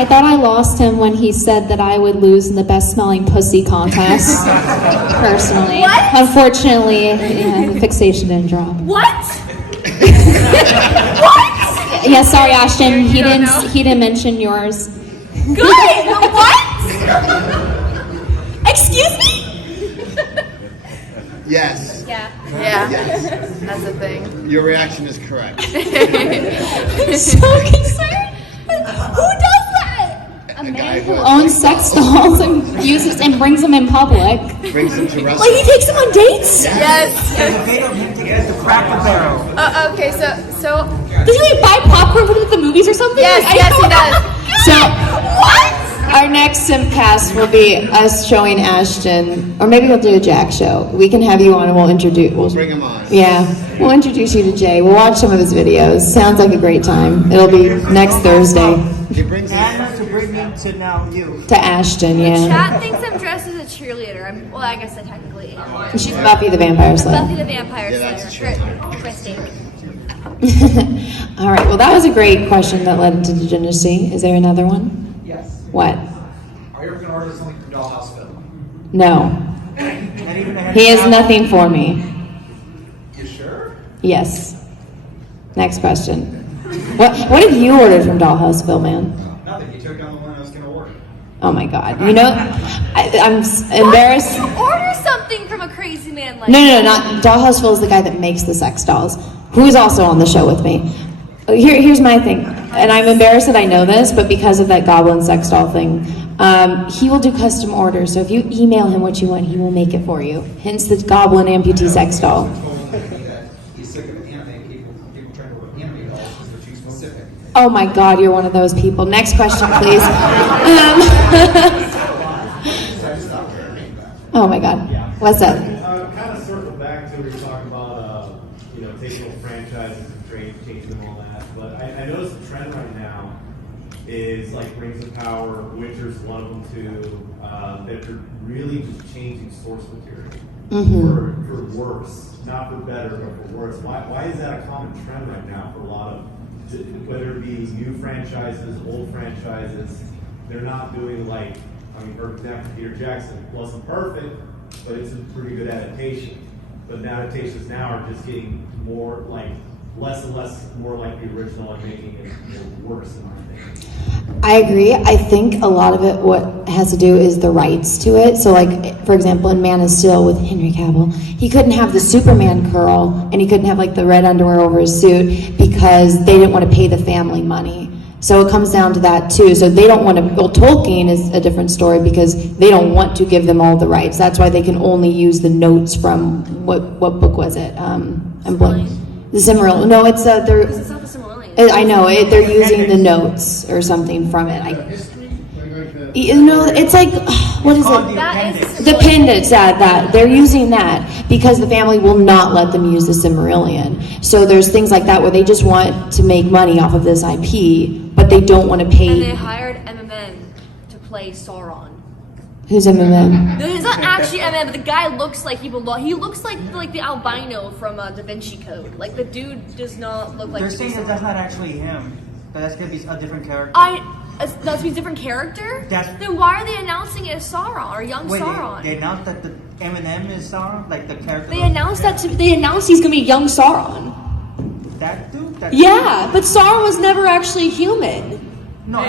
I thought I lost him when he said that I would lose in the best smelling pussy contest. Personally. What? Unfortunately, the fixation didn't drop. What? Yeah, sorry, Ashton. He didn't mention yours. Good. What? Excuse me? Yes. Yeah. Yes. That's a thing. Your reaction is correct. I'm so concerned. Who does that? A man who owns sex dolls and uses and brings them in public. Brings them to wrestle. Like he takes them on dates? Yes. There's a video of him taking the Cracker Barrel. Okay, so Does he like buy popcorn with the movies or something? Yes, yes, he does. So, our next Simpcast will be us showing Ashton, or maybe we'll do a Jack show. We can have you on and we'll introduce. We'll Bring him on. Yeah, we'll introduce you to Jay. We'll watch some of his videos. Sounds like a great time. It'll be next Thursday. He brings Anna to bring me to now you. To Ashton, yeah. Chat thinks I'm dressed as a cheerleader. Well, I guess I technically am. She's Buffy the Vampire Slayer. Buffy the Vampire Yeah, that's Slayer. true. Great. My stink. All right, well, that was a great question that led into degeneracy. Is there another one? Yes. What? Are you ever gonna order something from Dollhouse Film? No. He has nothing for me. You sure? Yes. Next question. What have you ordered from Dollhouse Phil, man? Nothing. You took down the one I was gonna order. Oh my God. You know, I'm embarrassed. Order something from a crazy man like No, not Dollhouse Phil is the guy that makes the sex dolls, who is also on the show with me. Here's my thing, and I'm embarrassed that I know this, but because of that goblin sex doll thing, he will do custom orders. So if you email him what you want, he will make it for you. Hence the goblin amputee sex doll. He's sick of anime people trying to order anime dolls because they're too specific. Oh my God, you're one of those people. Next question, please. Oh my God. What's that? Kind of circle back to what you're talking about, taking old franchises and changing them, all that. But I noticed the trend right now is like Rings of Power, Witcher's one of them too. That they're really just changing source material for worse, not for better, but for worse. Why is that a common trend right now for a lot of, whether it be new franchises, old franchises? They're not doing for example, Peter Jackson wasn't perfect, but it's a pretty good adaptation. But the adaptations now are just getting more less and less more like the original and making it worse in my opinion. I agree. I think a lot of it, what has to do is the rights to it. So for example, in Man of Steel with Henry Cavill, he couldn't have the Superman curl and he couldn't have the red underwear over his suit because they didn't want to pay the family money. So it comes down to that too. So they don't want to, well, Tolkien is a different story because they don't want to give them all the rights. That's why they can only use the notes from, what book was it? The Silmarillion. No, it's, It's not the Silmarillion. I know, they're using the notes or something from it. It's like, what is it? The appendix, that. They're using that because the family will not let them use the Silmarillion. So there's things like that where they just want to make money off of this IP, but they don't want to pay. And they hired MMM to play Sauron. Who's MMM? No, he's not actually MMM, but the guy looks like he looks like the albino from Da Vinci Code. The dude does not look like. They're saying that's not actually him. But that's gonna be a different character. That's a different character? Then why are they announcing it as Sauron or young Sauron? They announced that the Eminem is Sauron, the character. They announced he's gonna be young Sauron. That dude. Yeah, but Sauron was never actually human. No,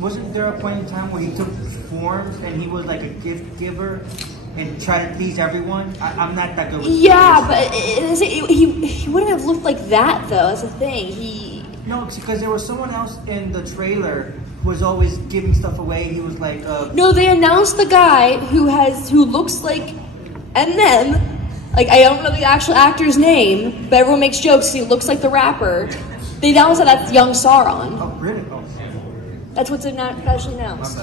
wasn't there a point in time where he took forms and he was like a gift giver and tried to please everyone? I'm not that good with but he wouldn't have looked like that though. That's the thing. No, because there was someone else in the trailer who was always giving stuff away. He was like, No, they announced the guy who looks like Eminem. I don't know the actual actor's name, but everyone makes jokes. He looks like the rapper. They announced that's young Sauron. Oh, really? Oh. That's what's officially announced.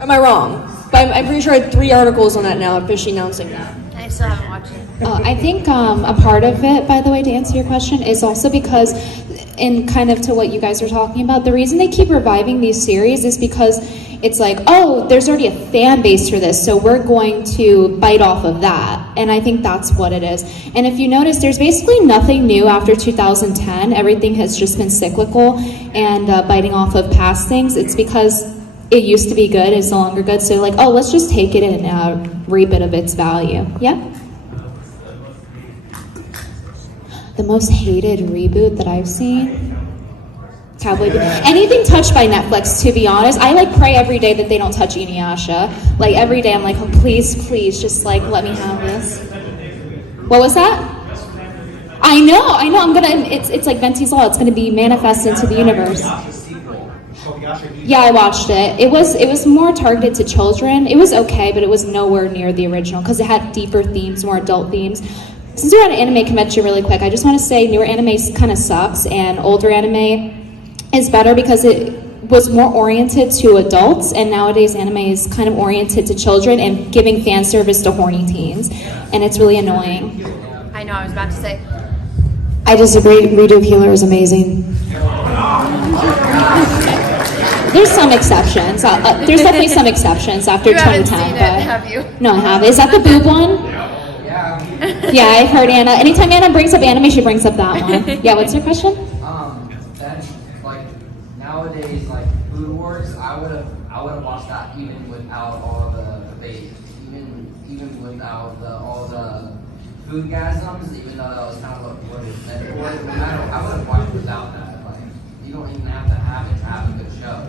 Am I wrong? But I'm pretty sure I had 3 articles on that now, officially announcing that. I still haven't watched it. I think a part of it, by the way, to answer your question, is also because, and kind of to what you guys are talking about, the reason they keep reviving these series is because it's like, oh, there's already a fan base for this, so we're going to bite off of that. And I think that's what it is. And if you notice, there's basically nothing new after 2010. Everything has just been cyclical and biting off of past things. It's because it used to be good, it's no longer good. So let's just take it and reap it of its value. Yeah? The most hated reboot that I've seen? Cowboy Bebop. Anything touched by Netflix, to be honest. I pray every day that they don't touch Inuyasha. Every day I'm like, oh, please, just let me have this. What was that? I know. I'm gonna, it's like Venti's Law. It's gonna be manifested into the universe. Yeah, I watched it. It was more targeted to children. It was okay, but it was nowhere near the original because it had deeper themes, more adult themes. since we're at an anime convention really quick, I just want to say newer anime kind of sucks, and older anime is better because it was more oriented to adults, and nowadays anime is kind of oriented to children and giving fan service to horny teens, and it's really annoying. I know, I was about to say. I disagree. Redo Healer is amazing. There's some exceptions. There's definitely some exceptions after You haven't 2010. seen it, but have you? No, I haven't. Is that the boob one? Yeah, I've heard Anna. Anytime Anna brings up anime, she brings up that one. Yeah, what's your question? Then like nowadays, like Food Wars, I would have watched that even without all the debate, even without all the foodgasms, even though that was kind of what it meant. I would have watched without that. Like you don't even have to have it to have a good show.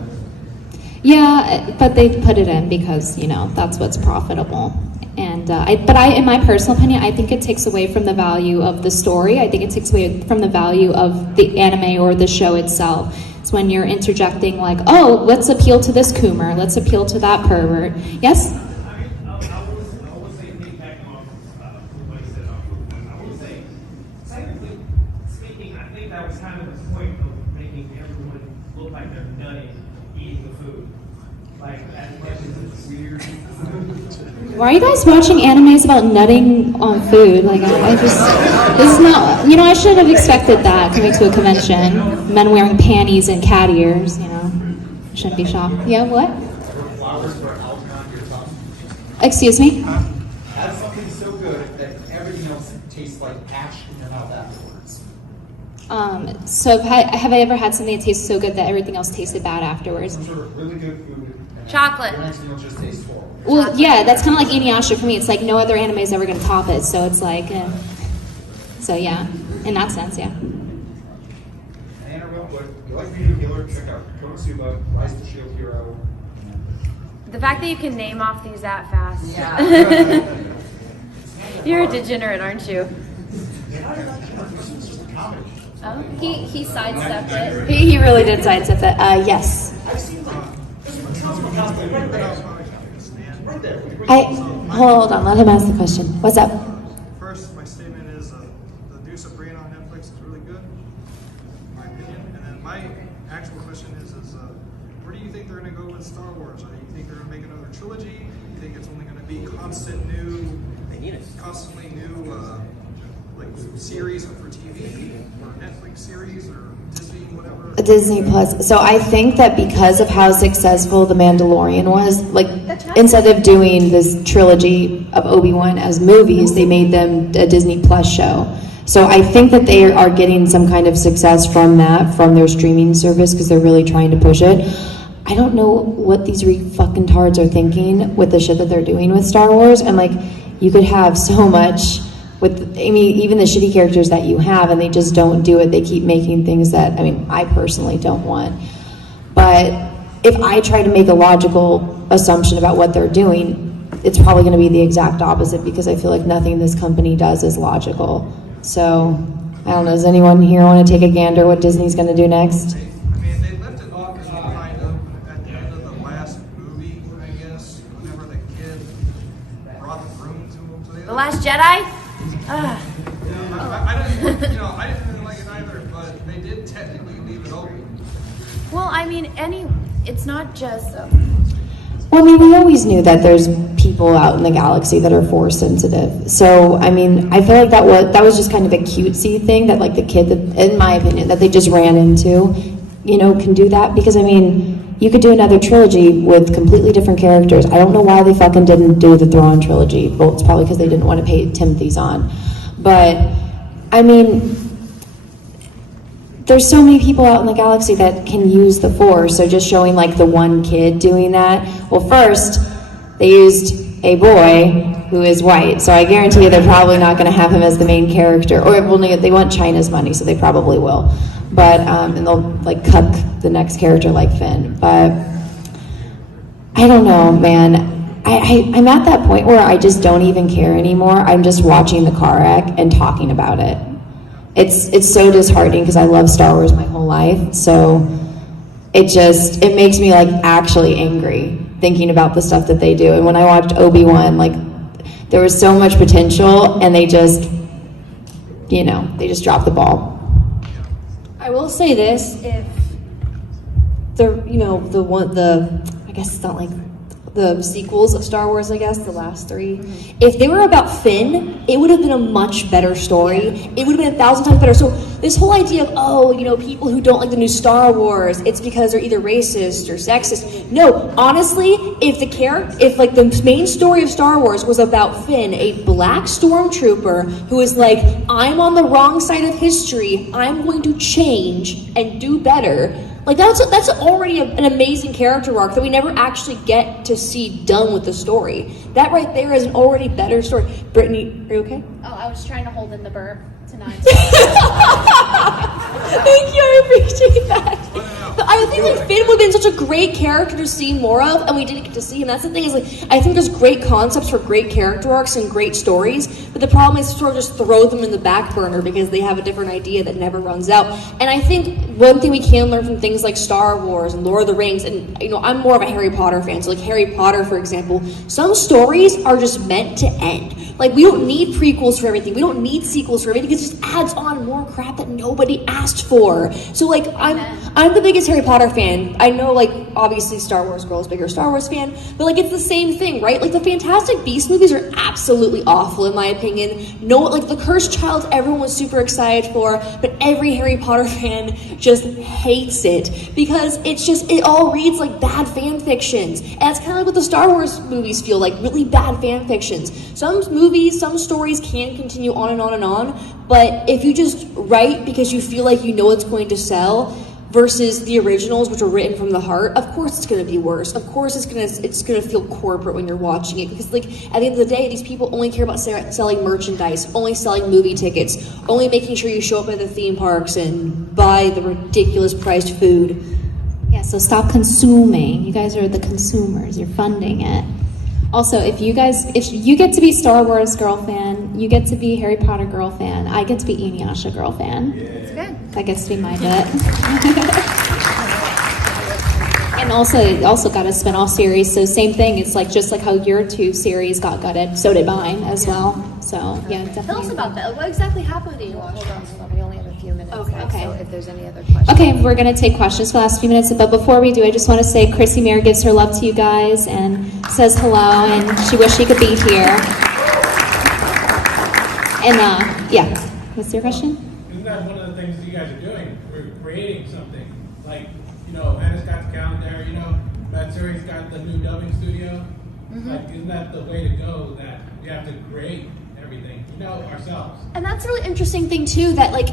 Yeah, but they put it in because, you know, that's what's profitable. And in my personal opinion, I think it takes away from the value of the story. I think it takes away from the value of the anime or the show itself. It's when you're interjecting like, oh, let's appeal to this Coomer, let's appeal to that pervert. Yes? I will say, piggybacking off what he said, I will say, technically speaking, I think that was kind of the point of making everyone look like they're nutting eating the food. Like, as much as it's weird. Why are you guys watching animes about nutting on food? Like, this is not, you know, I should have expected that coming to a convention. Men wearing panties and cat ears, you know. Shouldn't be shocked. Yeah, what? Excuse me? Add something so good that everything else tastes like ash in your mouth afterwards. So have I ever had something that tasted so good that everything else tasted bad afterwards? Some sort of really good food. Chocolate. The next meal just tastes horrible. Well, yeah, that's kind of like Inuyasha for me. It's like no other anime is ever going to top it. So it's like, so yeah, in that sense, yeah. Annabelle, what you like Redo Healer? Check out Konosuba, Rise of the Shield Hero. The fact that you can name off these that fast. Yeah. You're a degenerate, aren't you? Oh, he sidestepped it. He really did sidestep it. Yes. Hold on, let him ask the question. What's up? First, my statement is the new Sabrina on Netflix is really good, in my opinion. And then my actual question is where do you think they're going to go with Star Wars? Do you think they're going to make another trilogy? Do you think it's only going to be constantly new, like series for TV, or Netflix series, or Disney, whatever? Disney Plus. So I think that because of how successful The Mandalorian was, like instead of doing this trilogy of Obi-Wan as movies, they made them a Disney Plus show. So I think that they are getting some kind of success from that, from their streaming service, because they're really trying to push it. I don't know what these fucking tards are thinking with the shit that they're doing with Star Wars, and like you could have so much with, I mean, even the shitty characters that you have, and they just don't do it. They keep making things that, I mean, I personally don't want. But if I try to make a logical assumption about what they're doing, it's probably going to be the exact opposite, because I feel like nothing this company does is logical. So, I don't know, does anyone here want to take a gander what Disney's going to do next? I mean, they left it off kind of at the end of the last movie, I guess, whenever the kid brought the broom to him. So The Last Jedi? I didn't really like it either, but they did technically leave it open. Well, I mean, it's not just. Well, I mean, we always knew that there's people out in the galaxy that are force sensitive. So, I mean, I feel like that was just kind of a cutesy thing that, like, the kid, that, in my opinion, that they just ran into, you know, can do that. Because, I mean, you could do another trilogy with completely different characters. I don't know why they fucking didn't do the Thrawn trilogy. Well, it's probably because they didn't want to pay Timothy's on. But, I mean, there's so many people out in the galaxy that can use the Force, so just showing like the one kid doing that. Well, first, they used a boy who is white, so I guarantee you they're probably not going to have him as the main character, or they want China's money, so they probably will. But, and they'll like cuck the next character like Finn. But, I don't know, man. I'm at that point where I just don't even care anymore. I'm just watching the car wreck and talking about it. It's so disheartening because I love Star Wars my whole life. So it makes me like actually angry thinking about the stuff that they do. And when I watched Obi-Wan, like there was so much potential and they just you know, they just dropped the ball. I will say this: if I guess it's not like the sequels of Star Wars, I guess, the last three. If they were about Finn, it would have been a much better story. It would have been 1,000 times better. So this whole idea of, people who don't like the new Star Wars, it's because they're either racist or sexist. No, honestly, if the main story of Star Wars was about Finn, a black stormtrooper who is like, I'm on the wrong side of history, I'm going to change and do better. Like, that's already an amazing character arc that we never actually get to see done with the story. That right there is an already better story. Brittany, are you okay? Oh, I was trying to hold in the burp tonight. Thank you, I appreciate that. But I think Finn would have been such a great character to see more of, and we didn't get to see him. That's the thing is, I think there's great concepts for great character arcs and great stories, but the problem is sort of just throw them in the back burner because they have a different idea that never runs out. And I think one thing we can learn from things like Star Wars and Lord of the Rings, and I'm more of a Harry Potter fan, so like Harry Potter, for example, some stories are just meant to end. Like, we don't need prequels for everything. We don't need sequels for everything. It just adds on more crap that nobody asked for. So, like, I'm the biggest Harry Potter fan. I know, like, obviously Star Wars girl's bigger Star Wars fan, but, like, it's the same thing, right? Like, the Fantastic Beasts movies are absolutely awful, in my opinion. No, like, The Cursed Child, everyone was super excited for, but every Harry Potter fan just hates it because it all reads like bad fan fictions. And that's kind of like what the Star Wars movies feel like, really bad fan fictions. Some stories can continue on and on and on, but if you just write because you feel like you know it's going to sell versus the originals, which are written from the heart, of course it's going to be worse. Of course it's going to feel corporate when you're watching it, because like at the end of the day, these people only care about selling merchandise, only selling movie tickets, only making sure you show up at the theme parks and buy the ridiculous priced food. Yeah, so stop consuming. You guys are the consumers. You're funding it. Also, if you get to be Star Wars girl fan, you get to be Harry Potter girl fan, I get to be Inuyasha girl fan. That's good. That gets to be my bit. And also got a spin-off series, so same thing. It's like just like how your two series got gutted, so did mine as well. So yeah, definitely. Tell us about that. What exactly happened to you? Hold on. We only have a few minutes. Okay. So if there's any other questions. Okay, we're going to take questions for the last few minutes, but before we do, I just want to say Chrissy Mayer gives her love to you guys and says hello, and she wished she could be here. And yeah, what's your question? Isn't that one of the things that you guys are doing? We're creating something. Like, Anna's got the calendar, Matsuri's got the new dubbing studio. Like, isn't that the way to go, that we have to create everything, ourselves? And that's a really interesting thing too, that like,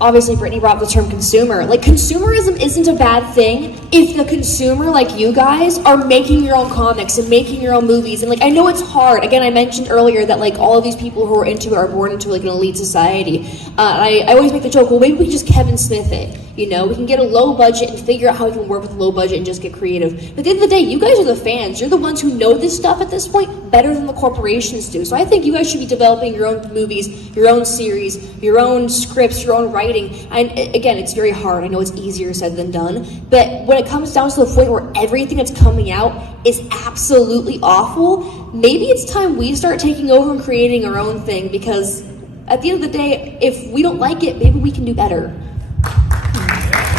obviously Brittany brought up the term consumer. Like, consumerism isn't a bad thing if the consumer, like you guys, are making your own comics and making your own movies. And like, I know it's hard. Again, I mentioned earlier that like all of these people who are into it are born into like an elite society. I always make the joke, well, maybe we can just Kevin Smith it. We can get a low budget and figure out how we can work with low budget and just get creative. But at the end of the day, you guys are the fans. You're the ones who know this stuff at this point better than the corporations do. So I think you guys should be developing your own movies, your own series, your own scripts, your own writing. And again, it's very hard. I know it's easier said than done. But when it comes down to the point where everything that's coming out is absolutely awful, maybe it's time we start taking over and creating our own thing, because at the end of the day, if we don't like it, maybe we can do better.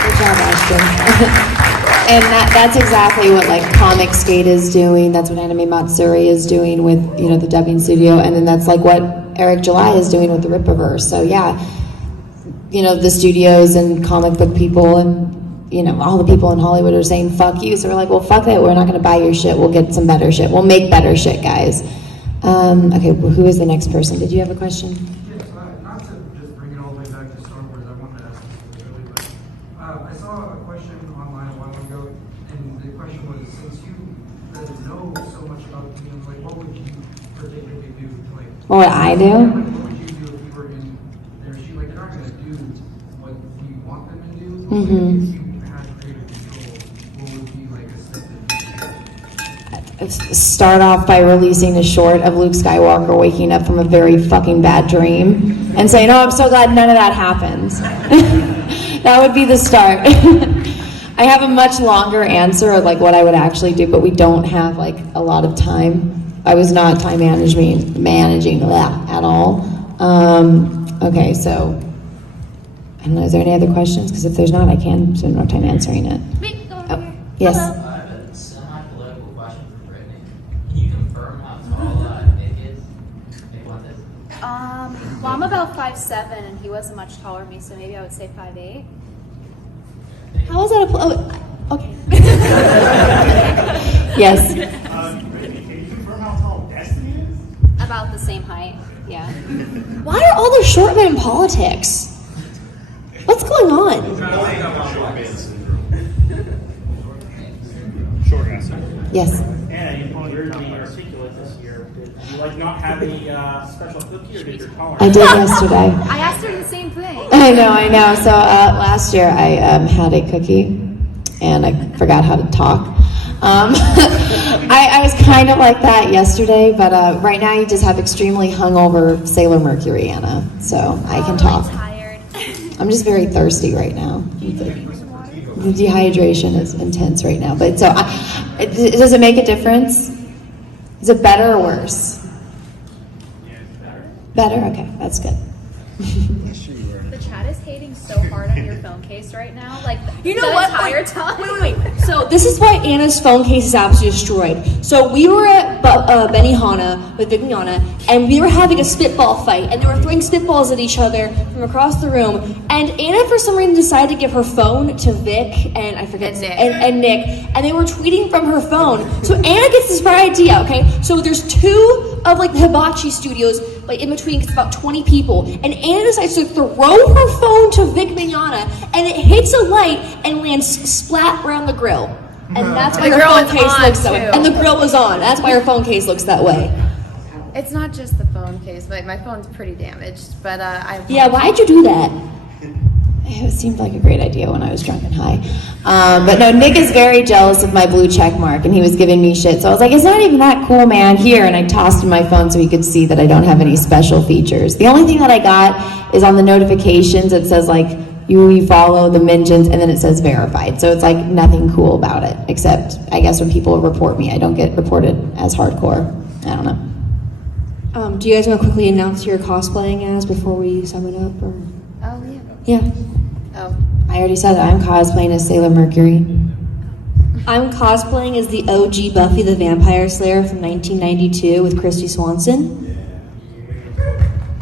Good job, Ashton. And that's exactly what like Comic Skate is doing. That's what Anime Matsuri is doing with the dubbing studio, and then that's like what Eric July is doing with the Rippaverse. So yeah, the studios and comic book people and all the people in Hollywood are saying fuck you. So we're like, well, fuck that. We're not going to buy your shit. We'll get some better shit. We'll make better shit, guys. Okay, well, who is the next person? Did you have a question? Yes, not to just bring it all the way back to Star Wars, I wanted to ask this earlier, but I saw a question online a while ago, and the question was, since you know so much about the medium, like, what would you particularly do? Like, what would I do? Yeah, like, what would you do if you were in their shoes? Like, they're not going to do what you want them to do. Like, if you had creative control, what would be like a step that Start off by releasing a short of Luke Skywalker waking up from a very fucking bad dream and saying, oh, I'm so glad none of that happened. That would be the start. I have a much longer answer of like what I would actually do, but we don't have like a lot of time. I was not time managing at all. Okay, so, I don't know, is there any other questions? Because if there's not, I can spend more time answering it. Me, go over Oh, here. yes. I have a semi-political question for Brittany. Can you confirm how tall Nick is? Nick Fuentes? Well, I'm about 5'7", and he wasn't much taller than me, so maybe I would say 5'8". How is that okay. Yes. Brittany, can you confirm how tall Destiny is? About the same height, yeah. Why are all the short men in politics? What's going on? Short answer. Yes. Anna, you weirdly articulate this year. Did you like not have a special cookie, or did your tolerance? I did yesterday. I asked her the same thing. I know. So last year I had a cookie, and I forgot how to talk. I was kind of like that yesterday, but right now you just have extremely hungover Sailor Mercury, Anna, so I can talk. Tired. I'm just very thirsty right now. The dehydration is intense right now, but so does it make a difference? Is it better or worse? Better? Okay, that's good. The chat is hating so hard on your phone case right now. Like, You know the what? entire time. Wait. So this is why Anna's phone case is absolutely destroyed. So we were at Benihana with Vic Mignogna, and we were having a spitball fight, and they were throwing spitballs at each other from across the room. And Anna, for some reason, decided to give her phone to Vic and I forget and Nick, and they were tweeting from her phone. So Anna gets this bright idea. Okay, so there's two of like the hibachi studios, like in between, it's about 20 people, and Anna decides to throw her phone to Vic Mignogna, and it hits a light and lands splat around the grill. And that's why her phone case looks that way. And the grill was on. That's why her phone case looks that way. It's not just the phone case, but my phone's pretty damaged. But Yeah, why'd you do that? It seemed like a great idea when I was drunk and high. But no, Nick is very jealous of my blue check mark, and he was giving me shit. So I was like, it's not even that cool, man. Here, and I tossed in my phone so he could see that I don't have any special features. The only thing that I got is on the notifications. It says like, you follow the mentions, and then it says verified. So it's like nothing cool about it, except I guess when people report me, I don't get reported as hardcore. I don't know. Do you guys want to quickly announce your cosplaying as before we sum it up? Or? Oh, yeah. Yeah. Oh. I already said that. I'm cosplaying as Sailor Mercury. I'm cosplaying as the OG Buffy the Vampire Slayer from 1992 with Christy Swanson.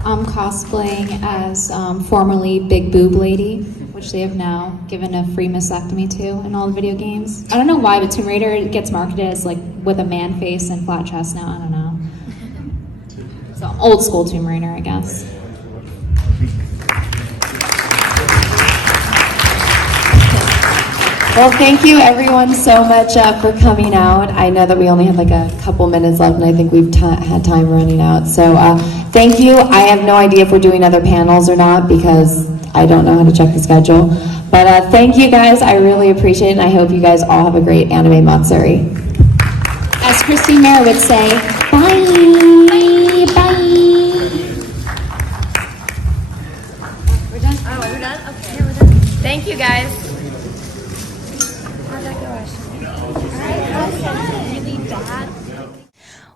I'm cosplaying as formerly Big Boob Lady, which they have now given a free mastectomy to in all the video games. I don't know why, but Tomb Raider gets marketed as like with a man face and flat chest now. I don't know. So old school Tomb Raider, I guess. Well, thank you everyone so much for coming out. I know that we only have like a couple minutes left, and I think we've had time running out. So thank you. I have no idea if we're doing other panels or not because I don't know how to check the schedule. But thank you guys. I really appreciate it, and I hope you guys all have a great anime Matsuri. As Christine Mayer would say, bye. Bye. We're done? Oh, we're done? Okay. Yeah, we're done. Thank you, guys. How'd that go, Ashley? Really bad.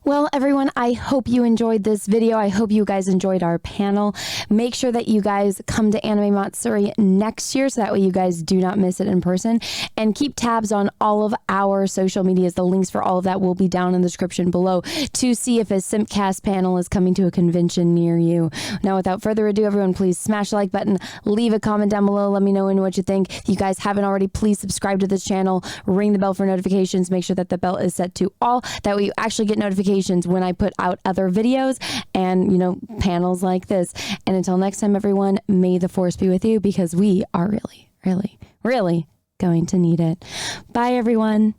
Well, everyone, I hope you enjoyed this video. I hope you guys enjoyed our panel. Make sure that you guys come to Anime Matsuri next year so that way you guys do not miss it in person. And keep tabs on all of our social medias. The links for all of that will be down in the description below to see if a Simpcast panel is coming to a convention near you. Now, without further ado, everyone, please smash the like button, leave a comment down below, let me know what you think. If you guys haven't already, please subscribe to this channel, ring the bell for notifications, make sure that the bell is set to all. That way you actually get notifications when I put out other videos and, you know, panels like this. And until next time, everyone, may the force be with you because we are really, really, really going to need it. Bye, everyone.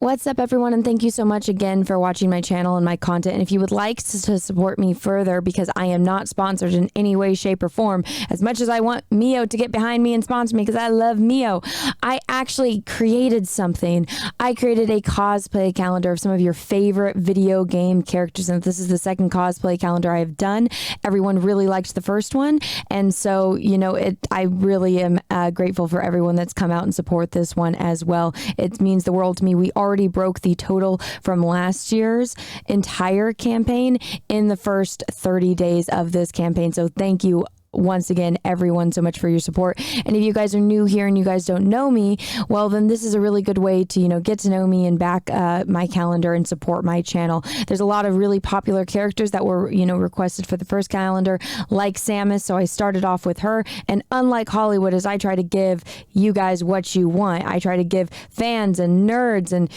What's up, everyone, and thank you so much again for watching my channel and my content. And if you would like to support me further, because I am not sponsored in any way, shape, or form, as much as I want Mio to get behind me and sponsor me, because I love Mio, I actually created something. I created a cosplay calendar of some of your favorite video game characters, and this is the second cosplay calendar I have done. Everyone really liked the first one, and so, you know, I really am grateful for everyone that's come out and support this one as well. It means the world to me. We already broke the total from last year's entire campaign in the first 30 days of this campaign. So thank you once again, everyone, so much for your support. And if you guys are new here and you guys don't know me, well, then this is a really good way to, get to know me and back my calendar and support my channel. There's a lot of really popular characters that were, requested for the first calendar, like Samus. So I started off with her. And unlike Hollywood, as I try to give you guys what you want, I try to give fans and nerds and,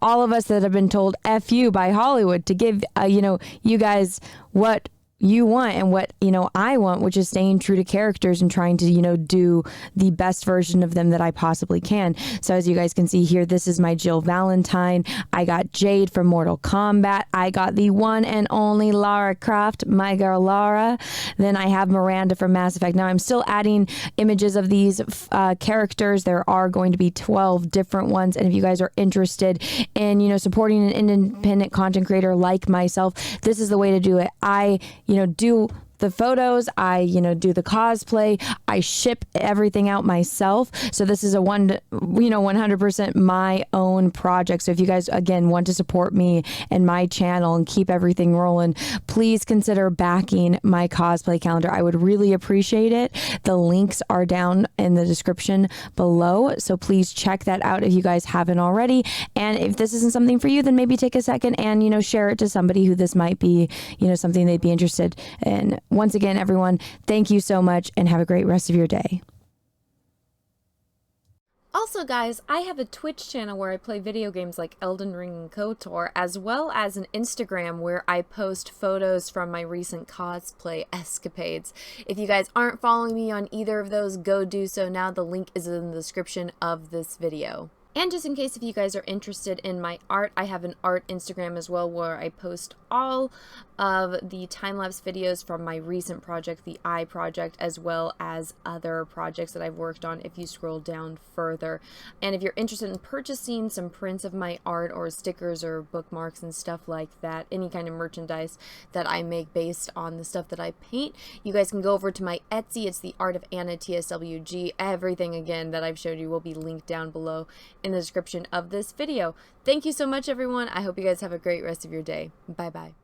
all of us that have been told F you by Hollywood to give, you guys what you want and what I want, which is staying true to characters and trying to do the best version of them that I possibly can. So as you guys can see here, this is my Jill Valentine. I got Jade from Mortal Kombat. I got the one and only Lara Croft, my girl Lara. Then I have Miranda from Mass Effect. Now I'm still adding images of these characters. There are going to be 12 different ones, and if you guys are interested in supporting an independent content creator like myself, this is the way to do it. I do the photos, I do the cosplay, I ship everything out myself. So this is a 100% my own project. So if you guys again want to support me and my channel and keep everything rolling, please consider backing my cosplay calendar. I would really appreciate it. The links are down in the description below, so please check that out if you guys haven't already. And if this isn't something for you, then maybe take a second and share it to somebody who this might be something they'd be interested in. Once again, everyone, thank you so much and have a great rest of your day. Also, guys, I have a Twitch channel where I play video games like Elden Ring and KOTOR, as well as an Instagram where I post photos from my recent cosplay escapades. If you guys aren't following me on either of those, go do so now. The link is in the description of this video. And just in case if you guys are interested in my art, I have an art Instagram as well where I post all of the time-lapse videos from my recent project, the Eye project, as well as other projects that I've worked on if you scroll down further. And if you're interested in purchasing some prints of my art or stickers or bookmarks and stuff like that, any kind of merchandise that I make based on the stuff that I paint, you guys can go over to my Etsy. It's the Art of Anna TSWG. Everything again that I've showed you will be linked down below in the description of this video. Thank you so much, everyone. I hope you guys have a great rest of your day. Bye bye.